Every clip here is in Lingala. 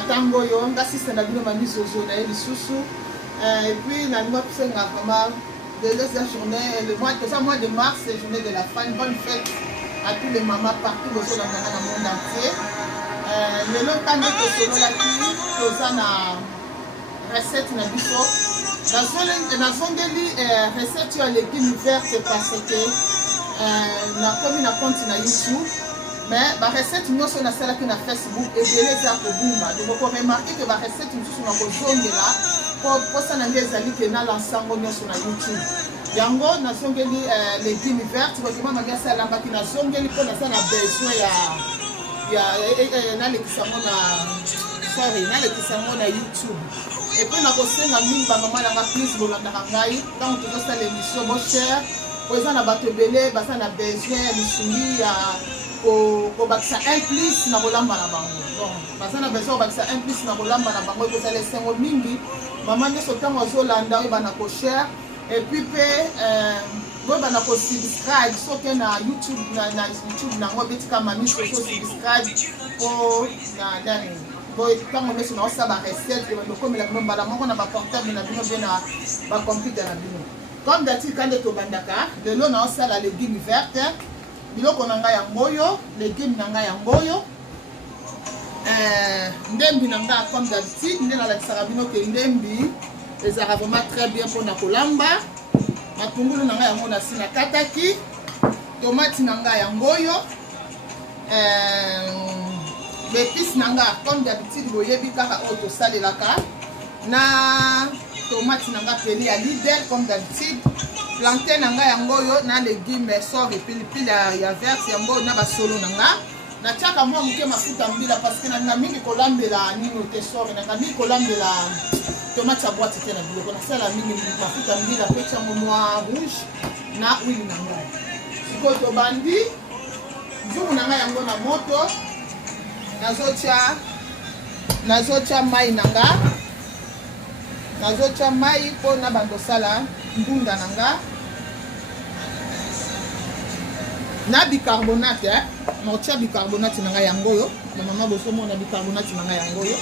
tango yo ngasi sena bino mami zozo na lisusu et puis na moi senga vraiment de la journée le mois de mars c'est journée de la femme. Bonne fête à tous les mamans partout dans le monde entier. Le long temps que solo la qui tozana recette na biso na zongeli recette ya légumes verts parce que na komi na compte na YouTube. Mais la recette nous sommes na Facebook et les za ko buma donc on remarque que la recette nous sommes na ko zongela pour ça na ngeza li na l'ensemble nous sommes na YouTube yango na zongeli légumes verts vraiment magasa la bakina zongeli pour na ça na besoin ya na lekisango na sorry na lekisango na YouTube et puis na ko senga mimba mama na please bolanda ngai tant que ça l'émission bon cher pour ça na bato belé basa na besoin misumi ya ko bakisa implice na bolamba na bango bon basa na besoin bakisa implice na bolamba na bango ko sala sengo mingi mama nyoso tango azolanda oyo bana ko share et puis pe bo bana ko subscribe soke na YouTube na YouTube na ngo betika mami ko subscribe po na dani bo tango meso na osaba recette e bando komela komba la moko na ba portable na bino bena ba computer na bino comme d'habitude quand to bandaka de lo na osala légumes verts biloko na ngai ya ngoyo légumes na ngai ya ngoyo ndembi na ngai comme d'habitude nde na lakisaka bino ke ndembi ezalaka vraiment très bien mpona kolamba matungulu na ngai yango na si na kataki tomate na ngai ya ngoyo l'épice na ngai comme d'habitude boyebi kaka oyo tosalelaka na tomate na ngai peli ya leader comme d'habitude plantain na ngai yango yo na légumes sort et pilipili ya vert yango na basolo na nga na tiaka mwa moke mafuta mbila parce que na mingi kolambela nino te sort na mingi kolambela tomate ya boîte te na biloko nasala mingi mafuta mbila pe tiango mwa rouge na huile na ngai sikoyo tobandi nzungu na ngai yango na moto nazotia mai na nga nazotia mai mpo na bandosala ndunda na nga na bicarbonate naotia bicarbonate na ngai yango oyo na mama bosomona bicarbonate na ngai yango oyo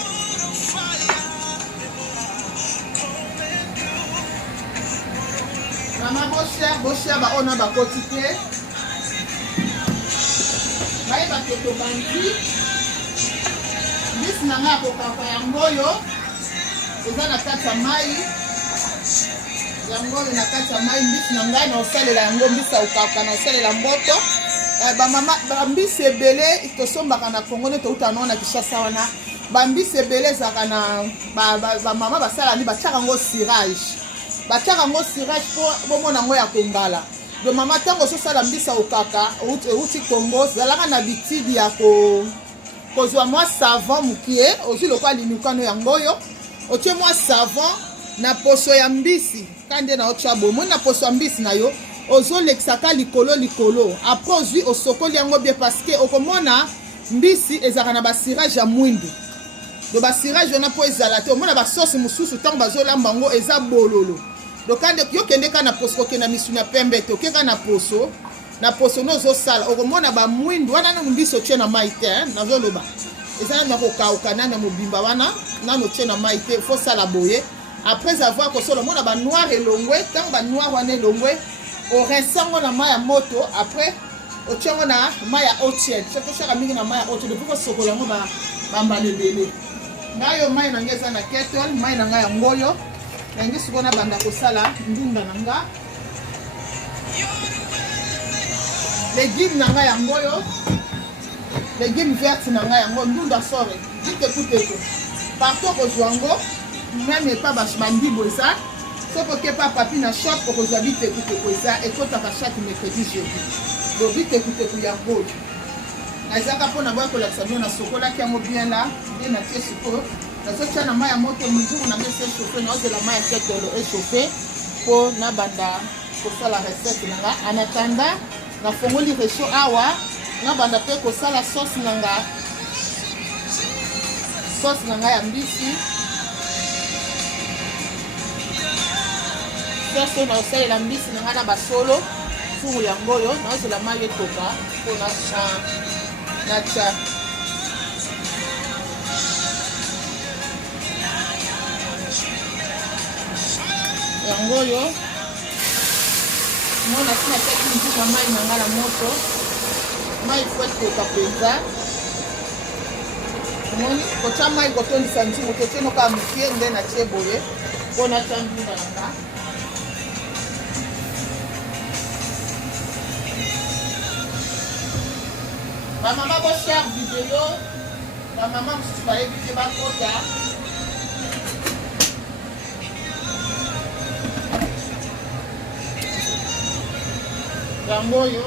mama boshia baoyo na bakoti te bayeba ke tobandi mbisi na ngai akokaka yango oyo eza na kati ya mai yango oyo na kati ya mai mbisi na ngai naosalela yango mbisi aokaka naosalela mboto bamama bambisi ebele tosombaka na kongo nde touta nao na kishasa wana bambisi ebele ezalaka na bamama basalani batiaka yango sirage mpo bomona yango ya kongala do mama ntango ososala mbisi aokaka euti kongo zalaka na bitidi ya kozwa mwa savon mokie ozwi lokwa limikano yango oyo otie mwa savon na poso ya mbisi kande na otia bomo na poso ya mbisi na yo ozolekisaka likolo apres ozwi osokoli yango bien parce que okomona mbisi ezalaka na basirage ya mwindu do basirage wana mpo ezala te omona basosi mosusu ntango bazolamba yango eza bololo do kande yokende ka na poso kokenda misuni ya pembe te okeka na poso nozosala okomona bamwindu wana nano mbisi otie na mai te nazoloba eza na kokauka nani ya mobimba wana nano otie na mai te fo sala boye après avoir kosala mona banoir elongwe ntango banoir wana elongwe oresango na mai ya moto après otiango na mai ya eau tiède toshaka mingi na mai ya eau tiède po kosokola yango bambala ebele ngai yo mai na ngai eza na kettle mai na ngai ya ngoyo nangi sikoyo na banda kosala ndunda na nga légume na ngai yango oyo légume verte na ngai yango ndunda sore ditekuteko partout kozwa yango même epa bandibo eza soki okepa papi na shop okozwa bitekuteko eza ekotaka chaque mercredi jeudi do bitekuteko yango oyo nazaka mpona boya kolakisa bino nasokolaki yango bien la nde natie sikoyo nazotia na mai ya moto mizungu na mesi echauffe naozela mai ya ketolo echauffe mpo na banda kosala recette na nga anatanda nafongoli recho awa na banda mpe kosala sauce na nga ya mbisi sauce naosalela mbisi na nga na basolo fungu yango oyo naozela mai etoka mpo natia yango oyo mona tina teki ntuka mai na nga na moto mai fo ekoka mpenza omoni kotya mai kotondisa nzungu totie noka mokie nde natie boye mpo natya ndunda na nga bamama boshare video bamama mosusu bayebi te bakota yango oyo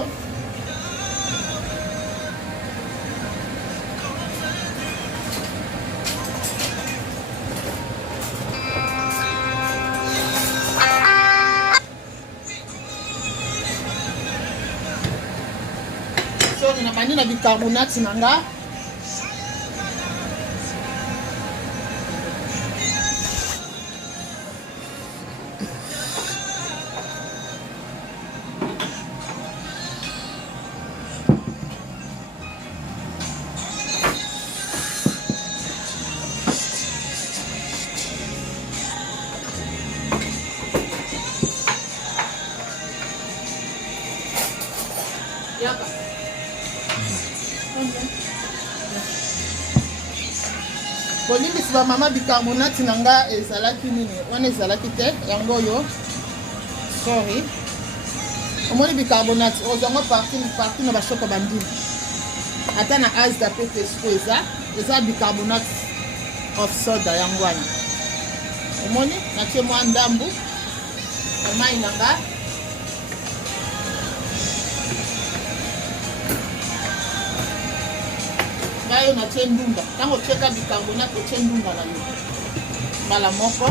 sori na bandi na bicarbonate na nga yaka bolimbisi bamama bicarbonate na nga ezalaki nini wana ezalaki te yango oyo sorry omoni bicarbonate ozango parti na bashoka bandini ata na asda pe tesko eza bicarbonate of soda yango wana omoni natie mwa ndambu na mai na nga oyo natie ndunda ntango otieka bicarbonate otie ndunda na yo mbala moko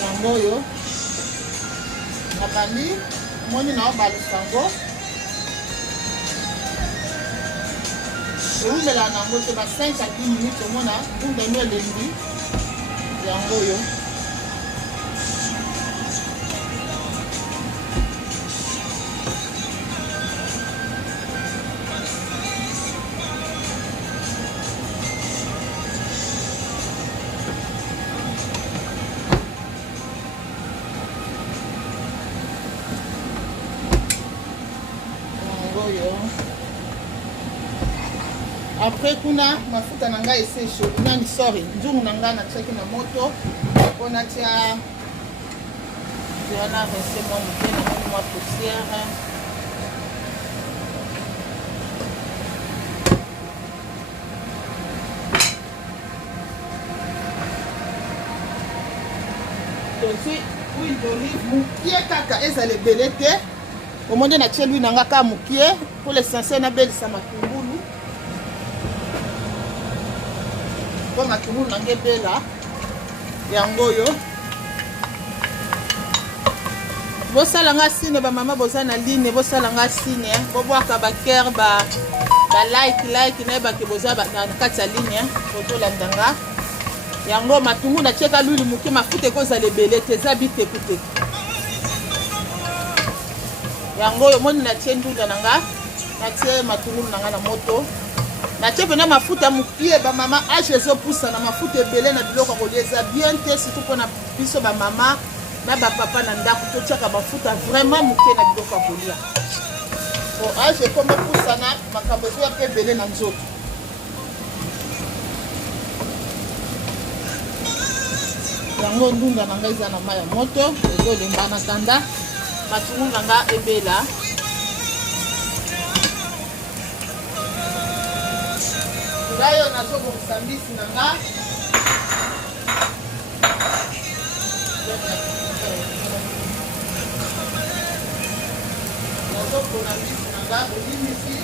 yango oyo na bandi omoni na obalisa yango eumela nango te ba 5 à 10 minutes omona ndunda ino elengi yango oyo après kuna mafuta na ngai ese chaud nani sorry nzungu na ngai natiaki na moto mpo natia wana rese mwa moke na moni mwa poussière tozwi huile d'olive mokie kaka ezala ebele te omoni natie lui na nga kaka mokie mpo l'essentiel nabelisa matungulu mpo matungulu nange ebela yango oyo bosalanga sine bamama boza na line bosalanga sine bobwaka bakere balike nayebaki boza na kati ya line bozolandanga yango matungulu natieka lwili moke mafuta ekozala ebele te eza bitekuteke yango oyo moni natie ndunda na nga natie matungulu na nga na moto natie pena mafuta mokie bamama age ezopusa na mafuta ebele na biloko ya kolia eza bien te surtout mpona biso bamama na bapapa na ndako totiaka mafuta vraiment moke na biloko ya kolia po age ekoma pusana makambo ezoya mpe ebele na nzoto yango ndunda na ngai eza na mai ya moto ezolemba na tanda matungulu na nga ebela ngai oyo nazobongisa mbisi na nga nazopona mbisi na nga olimisi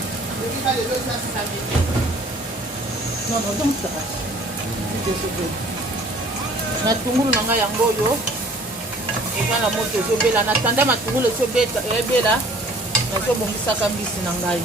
olinga lelo eza sali non ozomusaka matungulu na nga yango oyo eza na moto ezobela na tanda matungulu ebela nazobongisaka mbisi na ngai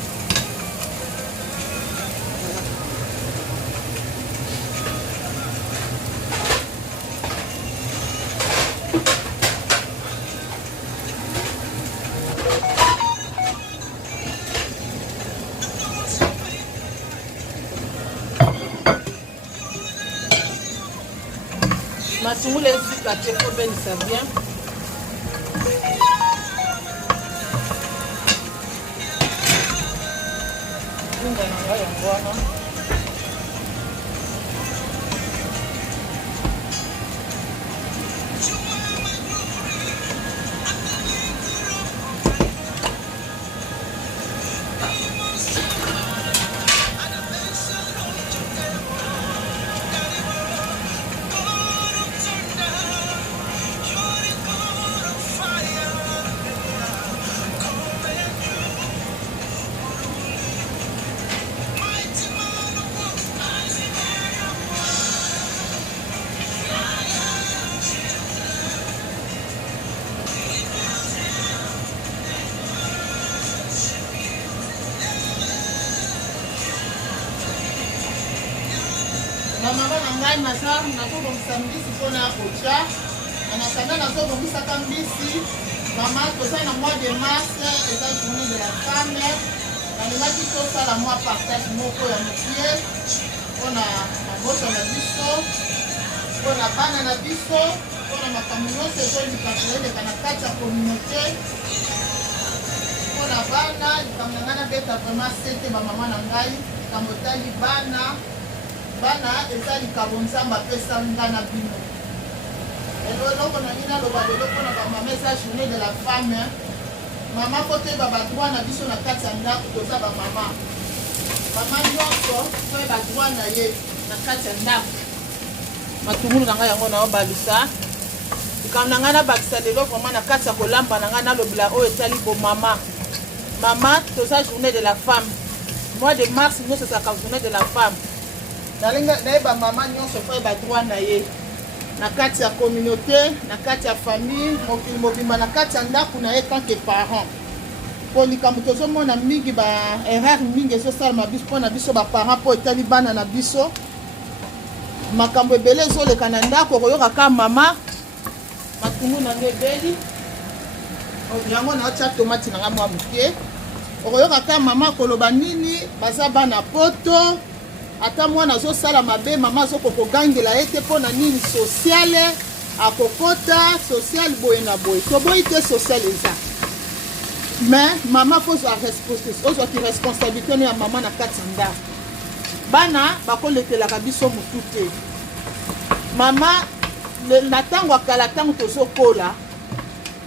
matungulu ezika te po belisa bien. Unga na ngai yango wana. Mama na ngai nazobongisa mbisi mpona kotia anakanda nazobongisaka mbisi mama toza na mois de mars eza journée de la femme nalingaki tosala mwa partage moko ya mokie mpona mabota na biso mpona bana na biso mpona makambo nyonso ezolika koeleka na kati ya communauté mpona bana likambo na ngai nabeta vraiment sete bamama na ngai likambo etali bana eza likambo nzambe apesa nga na bino eloko na ngai naloba lelo mpona bamama eza journée de la femme mama po toyeba badroit na biso na kati ya ndako toza bamama mama nyonso toyeba droit na ye na kati ya ndako matungulu na ngai yango naobalisa likambo na ngai nabakisa lelo vraimen na kati ya kolamba na ngai nalobela oyo etali bomama mama toza journée de la femme mois de mars nyonso ezalaka journée de la femme nayeba mama nyonso po yeba droit na ye na kati ya communauté na kati ya famille mokili mobimba na kati ya ndako na ye tanke parent mpo likambo tozomona mingi baerreur mingi ezosalama biso mpona biso baparent mpo etali bana na biso makambo ebele ezoleka na ndako okoyoka ka mama matungu na ngai ebeli yango naotia tomati na ngai mwa moke okoyoka ka mama koloba nini baza bana poto ata mwana azosala mabe mama azokokogangela ye te mpo na nini sociale akokota sociale boye na boye toboyi te sociale eza mais mama fo ozwaki responsabilité no ya mama na kati ya ndako bana bakolekelaka biso motu te mama na ntango ya kala ntango tozokola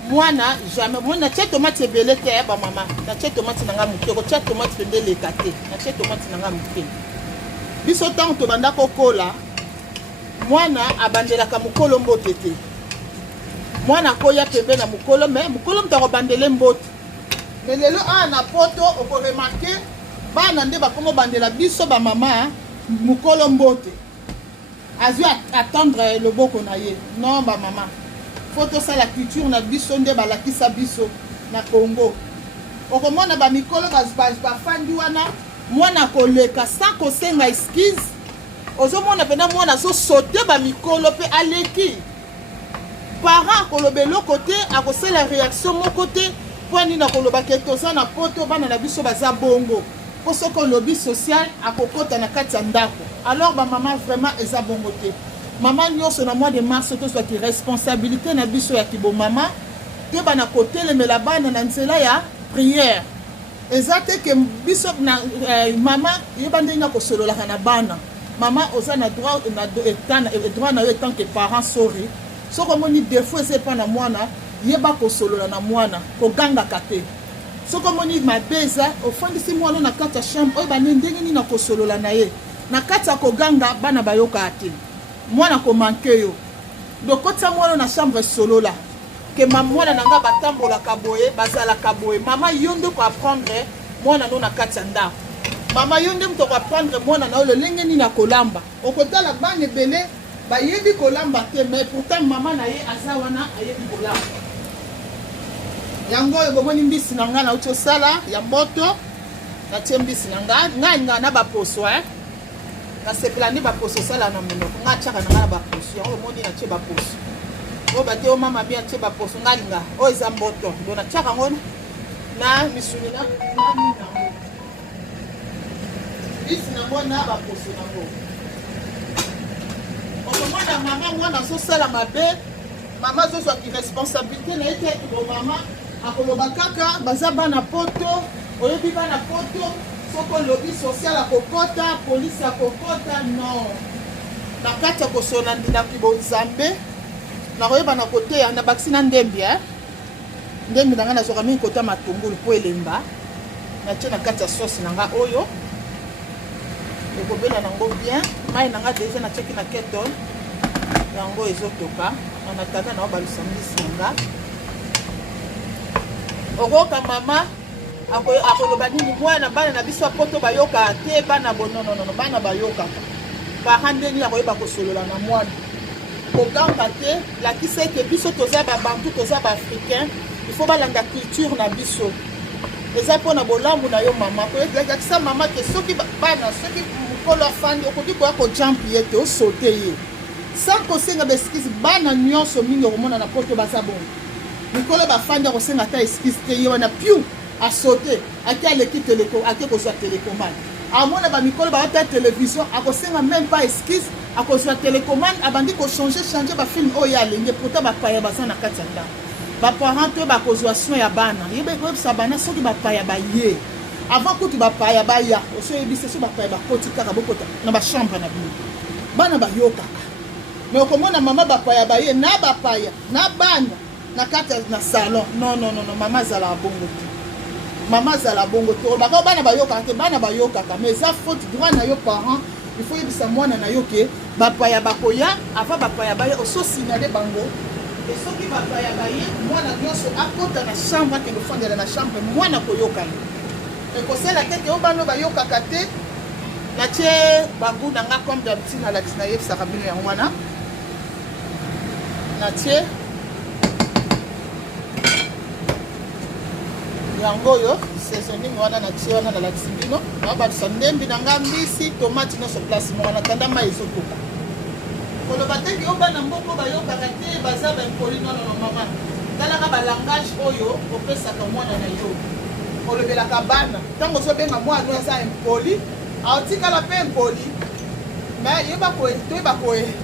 mwana jamais mwana tie tomate ebele te ya bamama na tie tomate na nga moke kotia tomate pende eleka te na tie tomate na nga moke biso ntango tobanda kokola mwana abandelaka mokolo mbote te mwana akoya pembe na mokolo me mokolo moto akobandele mbote me lelo awa na poto okoremarke bana nde bakomobandela biso bamama mokolo mbote azwi attendre loboko na ye non bamama fo tosala culture na biso nde balakisa biso na Congo okomona bamikolo bafandi wana mwana koleka sans kosenga excuse ozomona pena mwana azosote bamikolo mpe aleki parent akoloba eloko te akosala réaction moko te mpo nini akolobaka toza na poto bana na biso baza bongo mpo soki olobi social akokota na kati ya ndako alors bamama vraiment eza bongo te mama nyonso na mois de mars tozwaki responsabilité na biso ya kibomama te bana kotelemela bana na nzela ya prière eza te ke biso na mama yeba ndenge kosololaka na bana mama oza na droit na yo etant que parent sori soki omoni défaut eza epa na mwana yeba kosolola na mwana kogangaka te soki omoni mabe eza ofandisi mwana na kati ya chambre oyo bane ndenge nini na kosolola na ye na kati ya koganga bana bayokaka te mwana komanke yo dokotisa mwana na chambre solola ke mwana na nga batambolaka boye bazalaka boye mama yo nde koapprendre mwana no na kati ya ndako mama yo nde moto koapprendre mwana na yo lolenge nini akolamba okotala bana ebele bayebi kolamba te mais pourtant mama na ye aza wana ayebi kolamba yango oyo bomoni mbisi na nga nauti osala ya moto natie mbisi na ngai na baposo nasepela nde baposo osala na monoko ngai atiaka na ngai na baposo yango omoni natie baposo oyo bate o mama bi atie baposo ngai linga oyo eza mboto ndo natiaka yango na misuni na nini yango mbisi nango na baposo nango okomona maman mwana azosala mabe mama azozwaki responsabilité na ye te mama akoloba kaka baza bana poto oyebi bana poto soko lobi social akokota polisi akokota non na kati ya kosola ndinaki bonzambe nakoyeba na koteya na bakisi na ndembi ndembi na ngai nazwaka mingi kota matungulu mpo elemba natie na kati ya sosi na ngai oyo ekobela nango bien mai na ngai deja natieki na keton yango ezotoka na tata na obalusa mbisi nga okoka mama akoloba nini mwana bana na biso apoto bayoka te bana bononono bana bayokaka parent ndeni akoyeba kosolola na mwana kogamba te lakisa ete biso toza babantu toza baafricain il faut balanda culture na biso eza mpona bolamu na yo mama koyelakisa mama te soki bana soki mokolo afandi okoki koya kojampi ye te osote ye sans kosenga baeskise bana nyonso mingi okomona na poto baza bongo mikolo bafandi akosenga ata eskise te ye wana piu asote ake aleki ake kozwa télécommande amona bamikolo baota télévision akosenga même pas eskise akozwa télécommande abandi kochange bafilme oyo alenge pourtant bapaya baza na kati ya ndako baparent mpe bakozwa soin ya bana yebisa bana soki bapaya baye avant kutu bapaya baya oso oyebisa so bapaya bakoti kaka bokota na bachambre na bino bana bayokaka mais okomona mama bapaya baye na bapaya na bana na kati na salon non mama azala bongo te mama azala bongo te baka bana bayokaka te bana bayokaka mais eza faute droit na yo parent il faut yebisa mwana na yo ke bapaya bakoya avant bapaya baye ososignale bango et soki bapaya baye mwana nyonso akota na chambre akende ofandela na chambre mwana koyokana ekosala te te oyo bano bayokaka te natie bangu na nga comme d'habitude nalakisi nayebisaka bino yango wana natie yango oyo seasoning wana natie wana nalakisi bino naobatisa ndembi na nga mbisi tomate nyonso place moko natanda mai ezotoka koloba teki oyo bana mboko bayokaka te baza baimpoli nonono mama talaka balangage oyo opesaka mwana na yo olobelaka bana ntango ozobenga mwana oyo aza impoli aotikala mpe impoli mais toyeba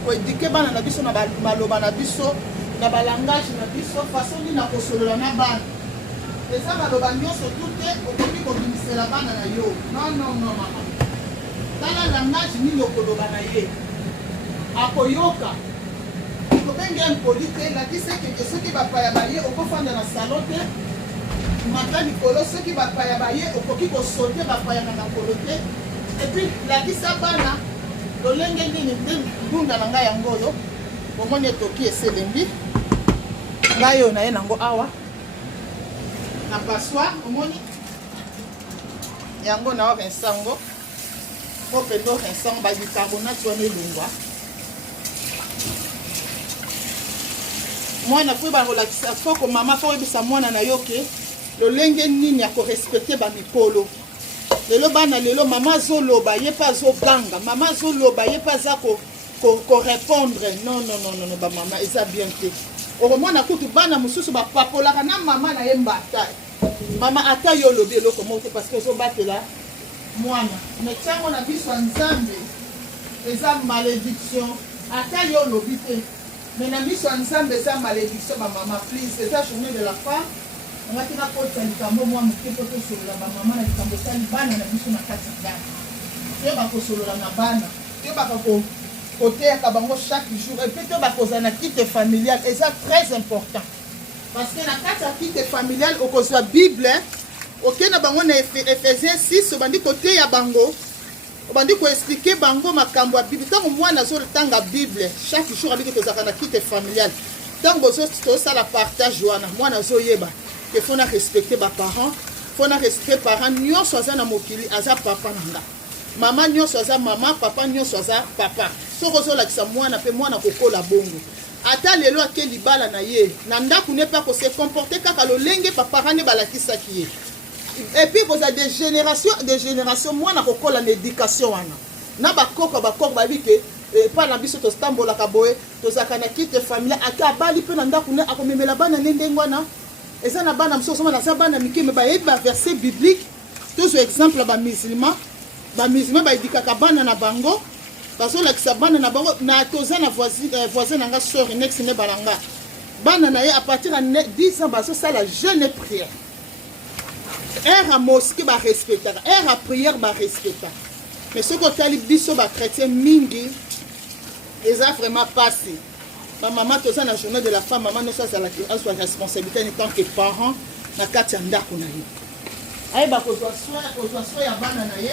koedike bana na biso na maloba na biso na balangage na biso façon nini na kosolola na bana eza maloba nyonso tu te okoki kobimisela bana na yo non mama tala langage nini okoloba na ye akoyoka okobenge impoli te lakisa ekeke soki bapaya baye okofanda na salon te mata likolo soki bapaya baye okoki kosote bapayaka na kolo te epuis lakisa bana lolenge nini ndunda na ngai yango oyo omoni etoki eselembi ngai oyo naye nango awa na passoir omoni yango na orensango openda orensango babicarbonate wana elongwa mwana mpo bakolakisa foko mama fo oyebisa mwana na yo ke lolenge nini ya korespecte bamikolo lelo bana lelo mama azoloba ye mpe azoganga mama azoloba ye mpe aza korépondre non bamama eza bien te okomona kutu bana mosusu bapapolaka na mama na ye mbata mama ata yo olobi eloko moko te parce que ozobatela mwana me ntango na biso ya nzambe eza malédiction ata yo olobi te mais na biso ya nzambe eza malédiction bamama please eza journée de la femme ngati nakota likambo mwa moke mpo tosolola bamama na likambo esali bana na biso na kati ya ndako toyebaka kosolola na bana toyebaka koteyaka bango chaque jour et puis toyebaka kozala na kite familiale eza très important parce que na kati ya kite familiale okozwa bible okei na bango na Ephésiens 6 obandi koteya bango obandi koexplike bango makambo ya bible ntango mwana azotanga bible chaque jour abiki tozalaka na kite familiale ntango tozosala partage wana mwana azoyeba ke fo na respecte baparent fo na respecte parent nyonso aza na mokili aza papa na nga mama nyonso aza mama papa nyonso aza papa soki ozolakisa mwana mpe mwana kokola bongo ata lelo ake libala na ye na ndako ne mpe akose comporte kaka lolenge baparent nde balakisaki ye epuis kozala de génération mwana kokola na éducation wana na bakoko bayebi ke epai na biso totambolaka boye tozalaka na kite familiale ake abali mpe na ndako ne akomemela bana nde ndenge wana eza na bana mosusu omona aza bana mike me bayebi baverset biblique tozwa exemple ya bamusulman baedikaka bana na bango bazo lakisa bana na bango na toza na voisin nanga sœur next ne balanga bana na ye à partir de 10 ans bazo sala jeûne et prière heure à mosquée ba respecta heure à prière ba respecta mais ce que tali biso ba chrétien mingi eza vraiment passé ma maman toza na journée de la femme maman no ça la responsabilité en tant que parent na kati ndako na ye ay ba ko soa ya bana na ye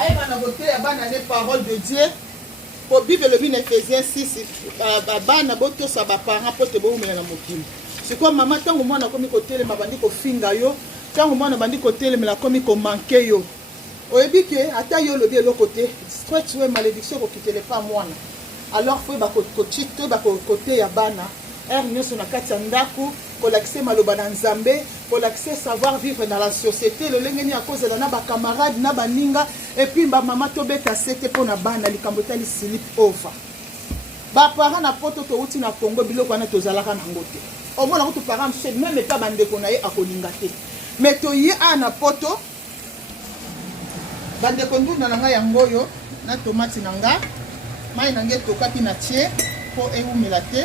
ay bana côté ya bana les paroles de Dieu pour Bible le bin Ephésiens 6 bana boto sa ba parents pote bo umela na mokili c'est quoi maman tango mwana komi côté le mabandi ko finga yo tango mwana bandi côté le mela komi ko manquer yo oyebi ke ata yo le bien le côté soit tu es malédiction ko kitele pas mwana alors faut ba ko chito ba ko côté ya bana er nyoso na kati ya ndako ko l'accès maloba na nzambe ko l'accès savoir vivre dans la société le lengeni à cause de na ba camarade na baninga et puis ba mama to beta sete pona bana likambo tali slip over ba parents na poto to uti na Congo biloko na tozalaka na ngote au moins na to parents c'est même pas bande ko na ye akolinga te mais to ye ana poto bande ko nduna na nga yango yo na tomate na nga mai na nge to kati na tie po eumela te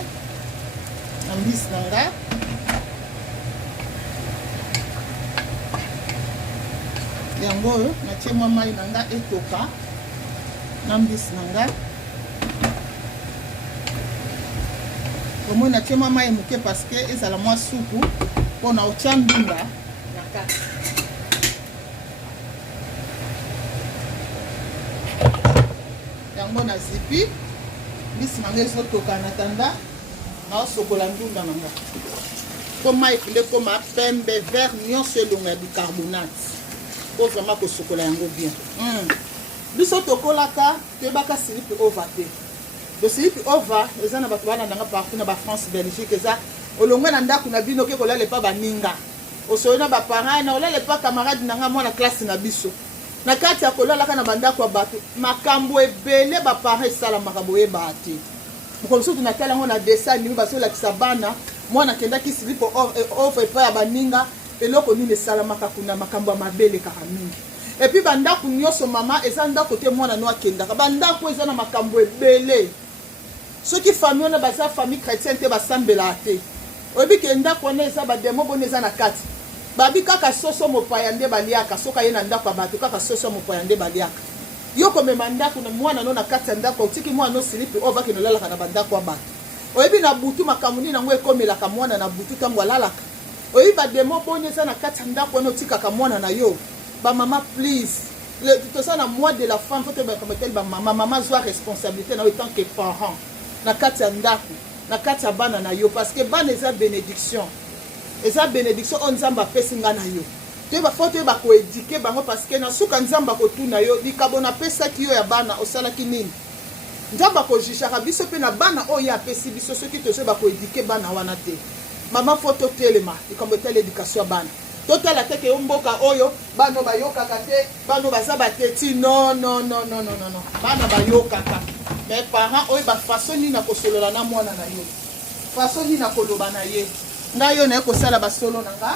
na mbisi na nga yango oyo natie mwa mai na nga etoka na mbisi na nga omoi natie mwa mai moke parce que ezala mwa supu mpona otia mbinga na kati yango na zipi mbisi na nga ezotoka na tanda naosokola ndunda na nga po mai efunde koma pembe vert nyonso elongo ya bicarbonate po vraiment kosokola yango bien biso tokolaka toyebaka silipi ova te do silipi ova eza na bato balandanga partout na bafrance belgique eza olongwe na ndako na bino oke kolala epa baninga osoyo na baparent na olala epa camarade na nga mwana classe na biso na kati ya kolalaka na bandako ya bato makambo ebele baparent esalamaka boyeba te mokolo soki natala yango na dessin animi bazolakisa bana mwana akendaki silipi ova epa ya baninga eloko nini esalamaka kuna makambo ya mabele kaka mingi epuis bandako nyonso mama eza ndako te mwana no akendaka bandako eza na makambo ebele soki famille wana baza famille chrétienne te basambelaka te oyebi ke ndako wana eza bademo boni eza na kati babi kaka soso mopaya nde baliaka soki aye na ndako ya bato kaka soso mopaya nde baliaka yo komema ndako na mwana no na kati ya ndako otiki mwana no silipi oyo bakende olalaka na bandako ya bato oyebi na butu makambo nini yango ekomelaka mwana na butu ntango alalaka oyebi bademo boni eza na kati ya ndako wana otikaka mwana na yo bamama please toza na mois de la femme faut tebakometeli bamama mama zwa responsabilité na yo tant que parent na kati ya ndako na kati ya bana na yo parce que bana eza bénédiction oyo nzambe apesi nga na yo toyeba fo toyeba koédike bango parce que na suka nzambe akotuna yo likabo napesaki yo ya bana osalaki nini nzambe akojishaka biso mpe na bana oyo ye apesi biso soki tozoyeba koédike bana wana te mama fo totelema likambo etali éducation ya bana totala teke yo mboka oyo bano bayokaka te bano baza bateti non bana bayokaka mais parent oyo bafaso nini na kosolola na mwana na yo faso nini na koloba na ye ngai yo naye kosala basolo na nga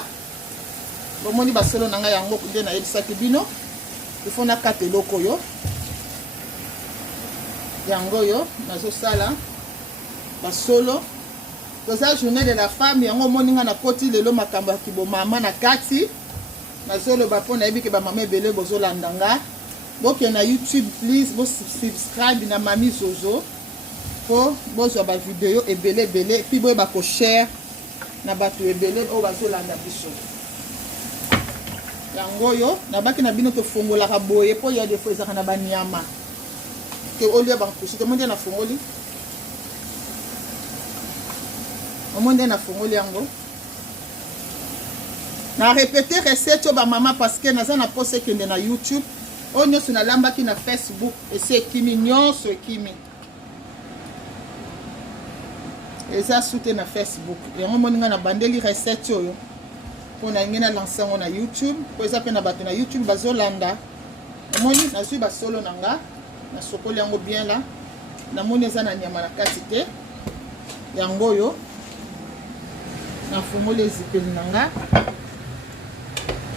bomoni basolo na nga yango nde nayebisaki bino ifo nakata eloko oyo yango oyo nazosala basolo toza journée de la femme yango omoni nga nakoti lelo makambo ya kibomama na kati nazoloba mpo nayebi ke bamama ebele bozolanda nga bokende na YouTube please bosubscribe na Mami Zozo mpo bozwa bavideo ebele epi boyeba koshare na bato ebele oyo bazolanda biso yango oyo nabaki na bino tofungolaka boye mpo ya defo ezaka na banyama ke olia bakushi te monde na fungoli omonde na fungoli yango na répéter recette oyo bamama parce que naza na poste ekende na YouTube oyo nyonso nalambaki na Facebook esi ekimi nyonso ekimi eza sute na Facebook yango moninga na bandeli recette oyo mpona nge na lance yango na YouTube po eza mpe na bato na YouTube bazolanda omoni nazwi basolo na nga nasokoli yango bien la namoni eza na nyama na kati te yango oyo nafungoli ezipeli na nga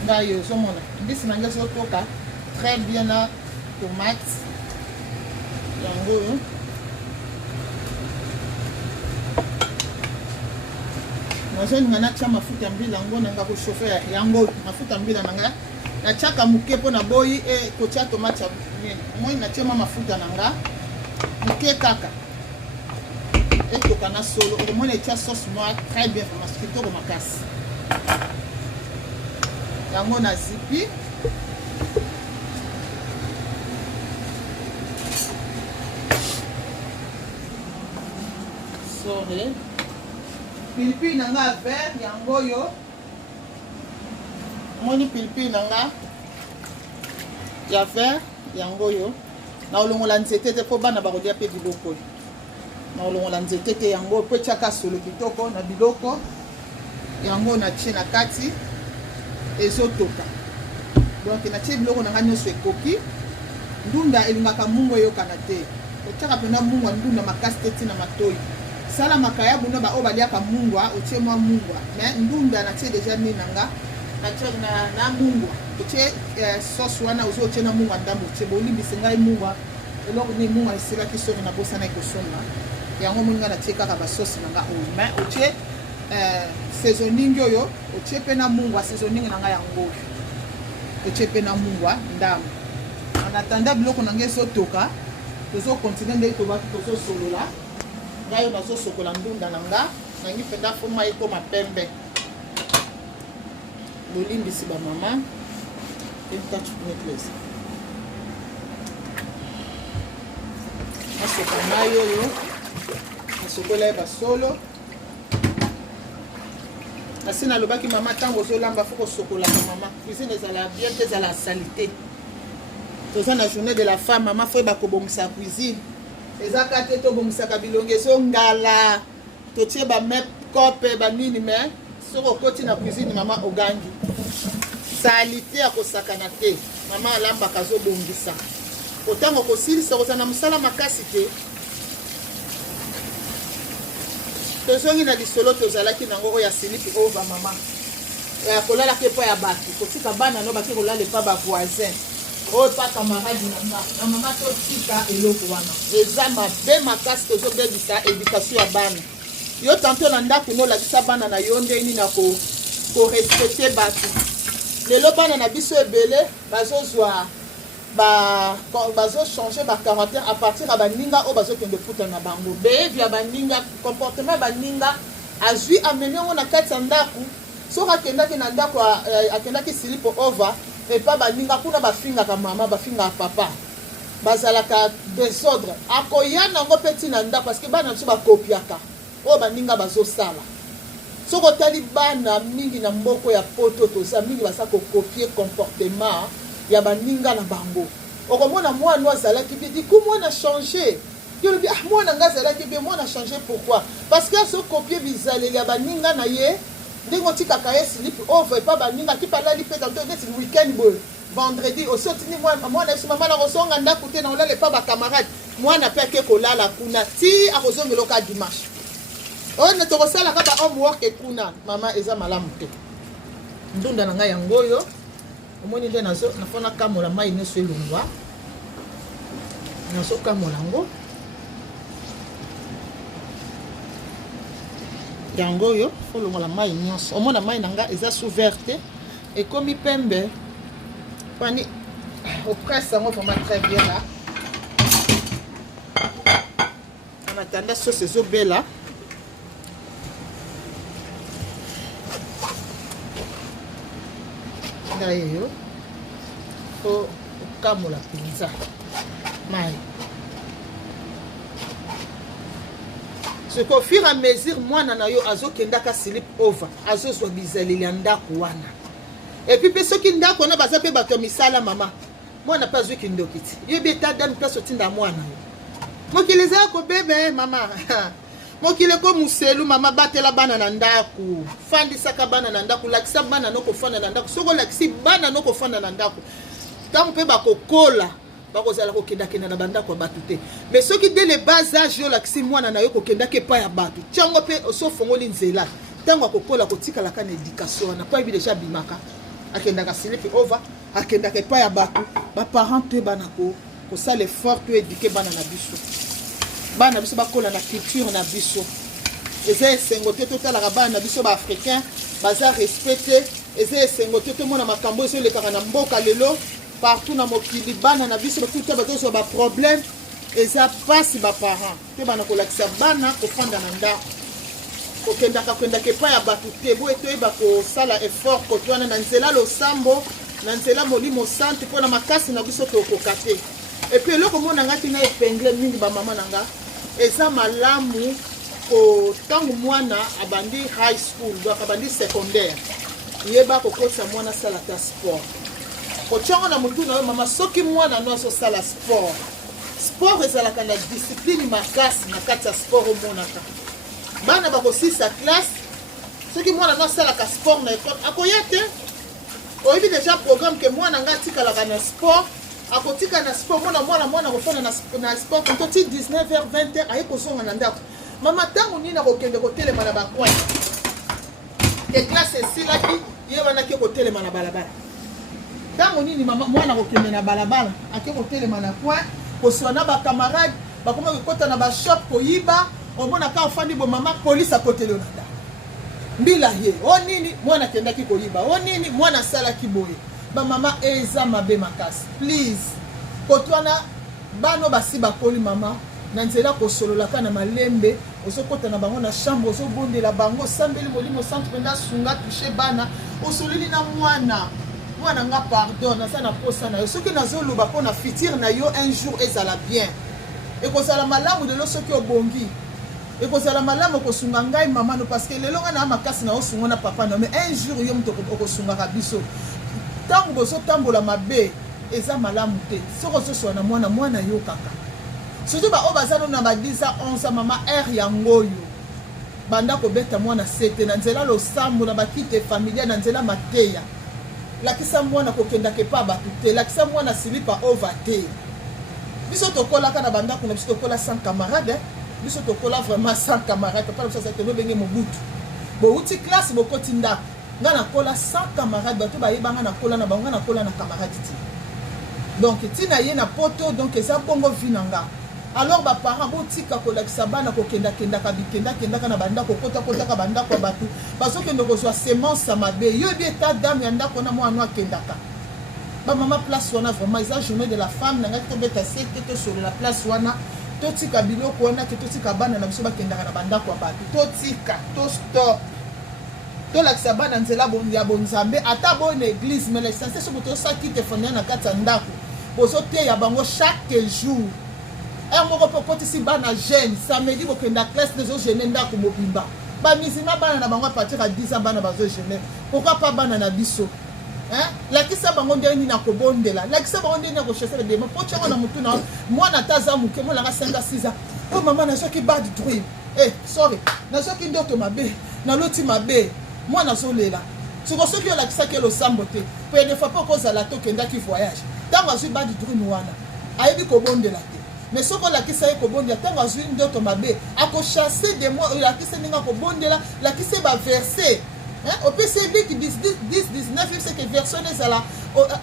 ngai ozomona mbisi na ngai ezotoka très bien la tomate. Yango. Nazolinga natia mafuta mbila yango nanga kochauffer yango mafuta mbila nanga natiaka muke mpo na boyi e kotia tomate ya nini moi natia mafuta nanga muke kaka etoka na solo omona etia sauce moi très bien parce que kitoko makasi yango na zipi sore pilipili nanga vert yango yo moni pilipili nanga ya vert yango yo na olongola nzete te po bana bakolia pe biloko na olongola nzete te yango po tiaka solo kitoko na biloko yango na tie na kati ezotoka donc na tie biloko nanga nyonso ekoki ndunda elingaka mungu eyokana te otiaka mpena mungu ndunda makasi te ntina matoi sala makaya buna ba obaliaka mungwa otie mwa mungwa mais ndunda na tie déjà ni nanga na tie na mungwa otie sauce wana ozo otie na mungwa ndambo otie bolimbisi ngai mungwa eloko ni mungwa esilaki soki na bosana ekosonga yango moninga na tie kaka ba sauce nanga oyo mais otie seasoning oyo otie pe na mungwa seasoning nanga yango otie pe na mungwa ndambo en attendant biloko nanga ezotoka tozo continuer nde tobaki tozosolola ngai nazosokola ndunda nanga nangi mpenza fo mai ekoma pembe bolimbisi bamama nasoka mai oyo nasokola ye basolo asi nalobaki mama ntango ozolamba fo kosokolaka mama cuisine ezala bien te ezala salite toza na journée de la femme mama fo yeba kobongisa cuisine ezaka te tobongisaka bilongi ezongala totie bamep kope banini me soki okoti na cuisine mama ogangi salite ya kosakana te mama alambaka azobongisa otango kosilisa kozala na mosala makasi te tozongi na lisolo tozalaki nango oyo ya silipi ova mama ya kolalaka epo ya bato kotika bana no baki kolala epa bavoisin oyo pa camarade nanga na mama totika eloko wana eza mabe makasi tozobebisa éducation ya bana yo tanto na ndako nolakisa bana na yo ndeni na korespecte bato lelo bana na biso ebele bazozwa bazochange bacaractère à partir ya baninga oyo bazokende puta na bango beyebi ya baninga comportement ya baninga azwi amemi yango na kati ya ndako soki akendaki na ndako akendaki silipo ova epa baninga kuna bafingaka mama bafingaka papa bazalaka désordre akoya nango mpe ntina ndako parce que bana biso bakopiaka oyo baninga bazosala soki otali bana mingi na mboka ya poto toza mingi baza kokopie comportement ya baninga na bango okomona mwana azalaki bi diku mwana changer yolobi mwana nga azalaki bi mwana changer pourquoi parce que azokopie bizaleli ya baninga na ye ndenge otikaka ye silipi over epa baninga kipalali mpe tanto neti weekend boy vendredi osi otindi mwana yesu mama na kozonga ndako te na olala epa bacamarade mwana mpe ake kolala kuna ti akozongeloka dimanche oyo tokosalaka ba homework kuna mama eza malamu te ndunda na ngai yango oyo omoni nde nafona kamola mai nyonso elongwa nazokamola yango yango oyo folongola mai nyonso omona mai na nga eza sous verte ekomi pembe pani opresse yango vraiment très bien là en attendant sauce ezobela ngayeyo fo okamola mpenza mai ce qu'au fur et à mesure mwana na yo azokendaka slip over azozwa bizaleli ya ndako wana epuis mpe soki ndako wana baza mpe bato ya misala mama mwana mpe azwiki ndoki ti yo bi etadami place otinda mwana yo mokili ezala kobebe mama mokili eko muselu mama batela bana na ndako fandisaka bana na ndako lakisa bana nokofanda na ndako soki olakisi bana nokofanda na ndako ntango mpe bakokola bakozala kokendakenda na bandako ya bato te mais soki dès le bas âge yo lakisi mwana na yo kokendaki epai ya bato tiango mpe osofongoli nzela ntango akokola kotikalaka na éducation wana po yebi deja abimaka akendaka silipi over akendaka epai ya bato baparent to ebana kosala effort to éduke bana na biso. Bana na biso bakola na culture na biso. Eza esengo te totalaka bana na biso baafricain baza respecte. Eza esengo te tomona makambo ezolekaka na mboka lelo partout na mokili bana na biso bakuta bazozwa baproblème. Eza pasi baparent te bana kolakisa bana kofanda na ndako kokendaka epai ya bato te bo etoyeba kosala effort kotwana na nzela losambo na nzela molimo sante mpona makasi na biso tokoka te. Epuis eloko mona nga tina epengle mingi bamama na nga eza malamu ntango mwana abandi high school donc abandi secondaire yeba kokotisa mwana asalaka sport kotiango na motu na yo mama soki mwana no azosala sport ezalaka na discipline makasi na kati ya sport omonaka bana bakosisa classe soki mwana no asalaka sport na ekole akoya te oyebi deja programme ke mwana nga atikalaka na sport akotika na sport mwana kofanda na sport ntoti 19h20 aye kozonga na ndako mama ntango nini akokende kotelema na bakwai ke classe esilaki ye wana ake kotelema na balabala ntango nini mwana akokende na balabala ake kotelema na coin koswa na bakamarade bakoma kokota na bashop koyiba omonaka ofandi bo mama polisi akoteli yo na ndako mbila ye o nini mwana akendaki koyiba o nini mwana asalaki boye bamama eza mabe makasi please kotwana bano basi bakoli mama na nzela kosololaka na malembe ozokota na bango na chambre ozobondela bango osambeli molimo centre mpenda sunga touche bana osololi na mwana nga pardon naza na posa na yo soki nazoloba mpo na futur na yo un jour ezala bien ekozala malamu lelo soki obongi ekozala malamu kosunga ngai mama no parce que lelo nga na makasi na osunga na papa na mais un jour yo moto okosungaka biso ntango bozotambola mabe eza malamu te soki ozoswa na mwana yo kaka surtout baoyo baza no na ba 10 à 11 mama aire yango oyo banda kobeta mwana sete na nzela losambo na bakite familia na nzela mateya lakisa mwana kokendaka epa bato te lakisa mwana silipa ova te biso tokolaka na bandako na biso tokola sans camarade biso tokola vraiment sans camarade papa biso satelo benge mobutu bouti classe bokoti ndako nga nakola sans camarade bato bayebanga nakola na bango nakola na camarade ti donc tina ye na poto donc eza bongo vi na nga alors baparent botika kolakisa bana kokendakendaka bikendakendaka na bandako kotakotaka bandako ya bato bazokende kozwa semence ya mabe yo ebi eta dame ya ndako na mwana akendaka bamama place wana vraiment eza journée de la femme na ngaki tobeta sete tosolola place wana totika biloko wana ke totika bana na biso bakendaka na bandako ya bato totika tostop tolakisa bana nzela ya bonzambe ata boye na église mais l'essentiel soki tosaki telefone na kati ya ndako bozoteya bango chaque jour moko mpo kotisi bana jeune samedi bokenda classe nezogene ndako mobimba bamisima bana na bango apartir ya 10 ans bana bazogene pourquoi pas bana na biso lakisa bango ndenge nini akobondela lakisa bango ndenge nini akochasse bedema mpo tiango na motu na mwana ata aza moke molanga 5 à 6 ans o mama nazwaki bad dream sorry nazwaki ndoto mabe naloti mabe mwana azolela soki olakisaki losambo te po des fois mpo kozala tokendaki voyage ntango azwi bad dream wana ayebi kobondela te mais soki olakisa ye kobondela ntango azwi ndoto mabe akochasse de moi olakisa ndenge akobondela lakisa baverse opesi ebiki 10-19 seke version ezala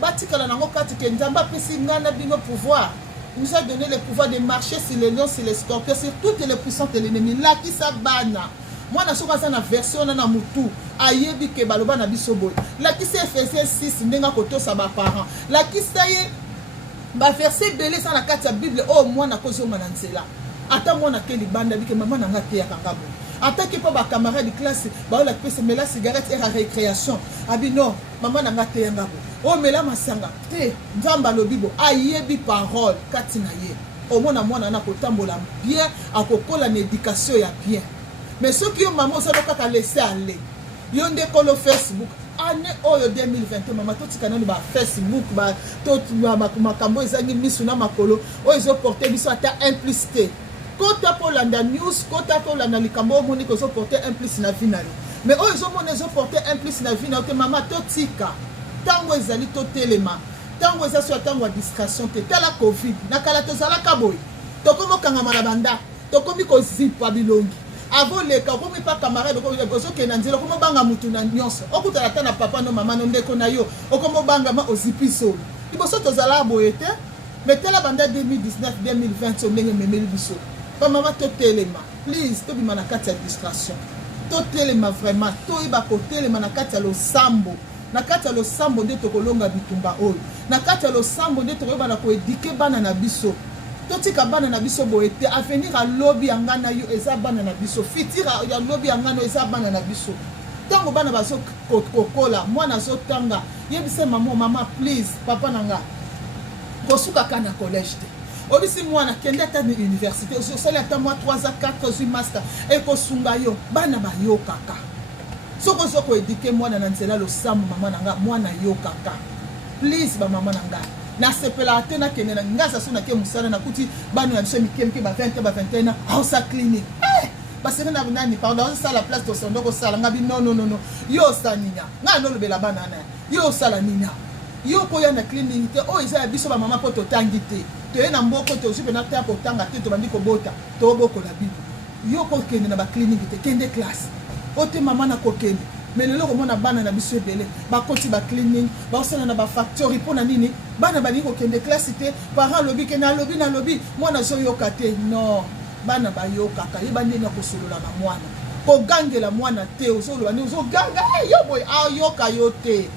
batikala nango kati ke nzambe apesi ngai na bino pouvoir. Il nous a donné le pouvoir de marcher sur les lions, sur les scorpions, sur toutes les puissances de l'ennemi. Là qui s'abana. Moi, na soka na version na mutu ayebi ke baloba na biso boy. La qui c'est Ephésiens 6 ndenga koto sa ba parents. La qui ça y ba verset belé ça na kati ya Bible oh moi na kozonga na nzela. Ata moi na keli banda bike maman na ngate ya kangabo. Ata ki pa ba camarade de classe ba la pese mais la cigarette et la récréation. Abi non, maman na ngate ya ngabo. Oh mais la masanga te nzamba lobibo ayebi parole kati na ye. Au moins mwana na kotambola bien akokola na éducation ya bien. Mais ceux qui ont maman ça doit pas laisser aller. Yo ndekolo Facebook année oyo 2020 maman to tikana ba Facebook ba to makambo ezangi misu na makolo oyo zo porter biso ata implicité. Kota pour la news, kota pour la likambo moni ko zo porter implicité na finale. Mais oyo zo moni zo porter implicité na finale te maman to tika. Tango ezali to telema. Tango eza so tango distraction te tala covid na kala to zala kaboy. To komo kanga marabanda. Tokomi ko zipa bilongi avant les cas comme pas camarade ozo ke na nzela comme banga mutu na nyonso okutala ta na papa no mama no ndeko na yo okomo banga ma ozipiso liboso tozala boyete metela banda 2019 2020 so ndenge memeli biso pa mama to telema please to bima na kati ya distraction to telema vraiment to iba ko telema na kati ya losambo na kati ya losambo nde tokolonga bitumba oyo na kati ya losambo nde tokoyeba na koedike bana na biso totika bana na biso boyete avenir a lobby yanga na yo eza bana na biso futur ya lobby yanga no eza bana na biso tango bana baso kokola mwana azotanga yebise mama please papa nanga kosuka kana collège te obisi mwana kende ata na université osali ata mwa 3 à 4 zwi master ekosunga yo bana bayokaka soko soko edike mwana na nzela losambo mama nanga mwana yokaka please ba mama nanga na sepela te na kende na ngasa so na ke musala na kuti bana na biso mikemke ba 20 ba 21 house clinic parce que na nani pardon ça la place de son ndoko sala ngabi non yo sanina nga no lobela bana na yo sala nina yo koya na clinic te o isa biso ba mama poto tangi te to na mboko te osupe na te ko tanga te to bandi ko bota to boko la bibi yo ko kende na ba clinic te kende classe o te mama na ko kende mais lelo ko mona bana na biso ebele ba koti ba cleaning ba osala na ba factory pona nini bana bani ko kende classe te parents lobby ke na lobby mwana so yoka te non bana ba yoka ka yeba ndenge ko solola na mwana ko gangela mwana te ozolo bani ozo ganga yo boy a yoka yo te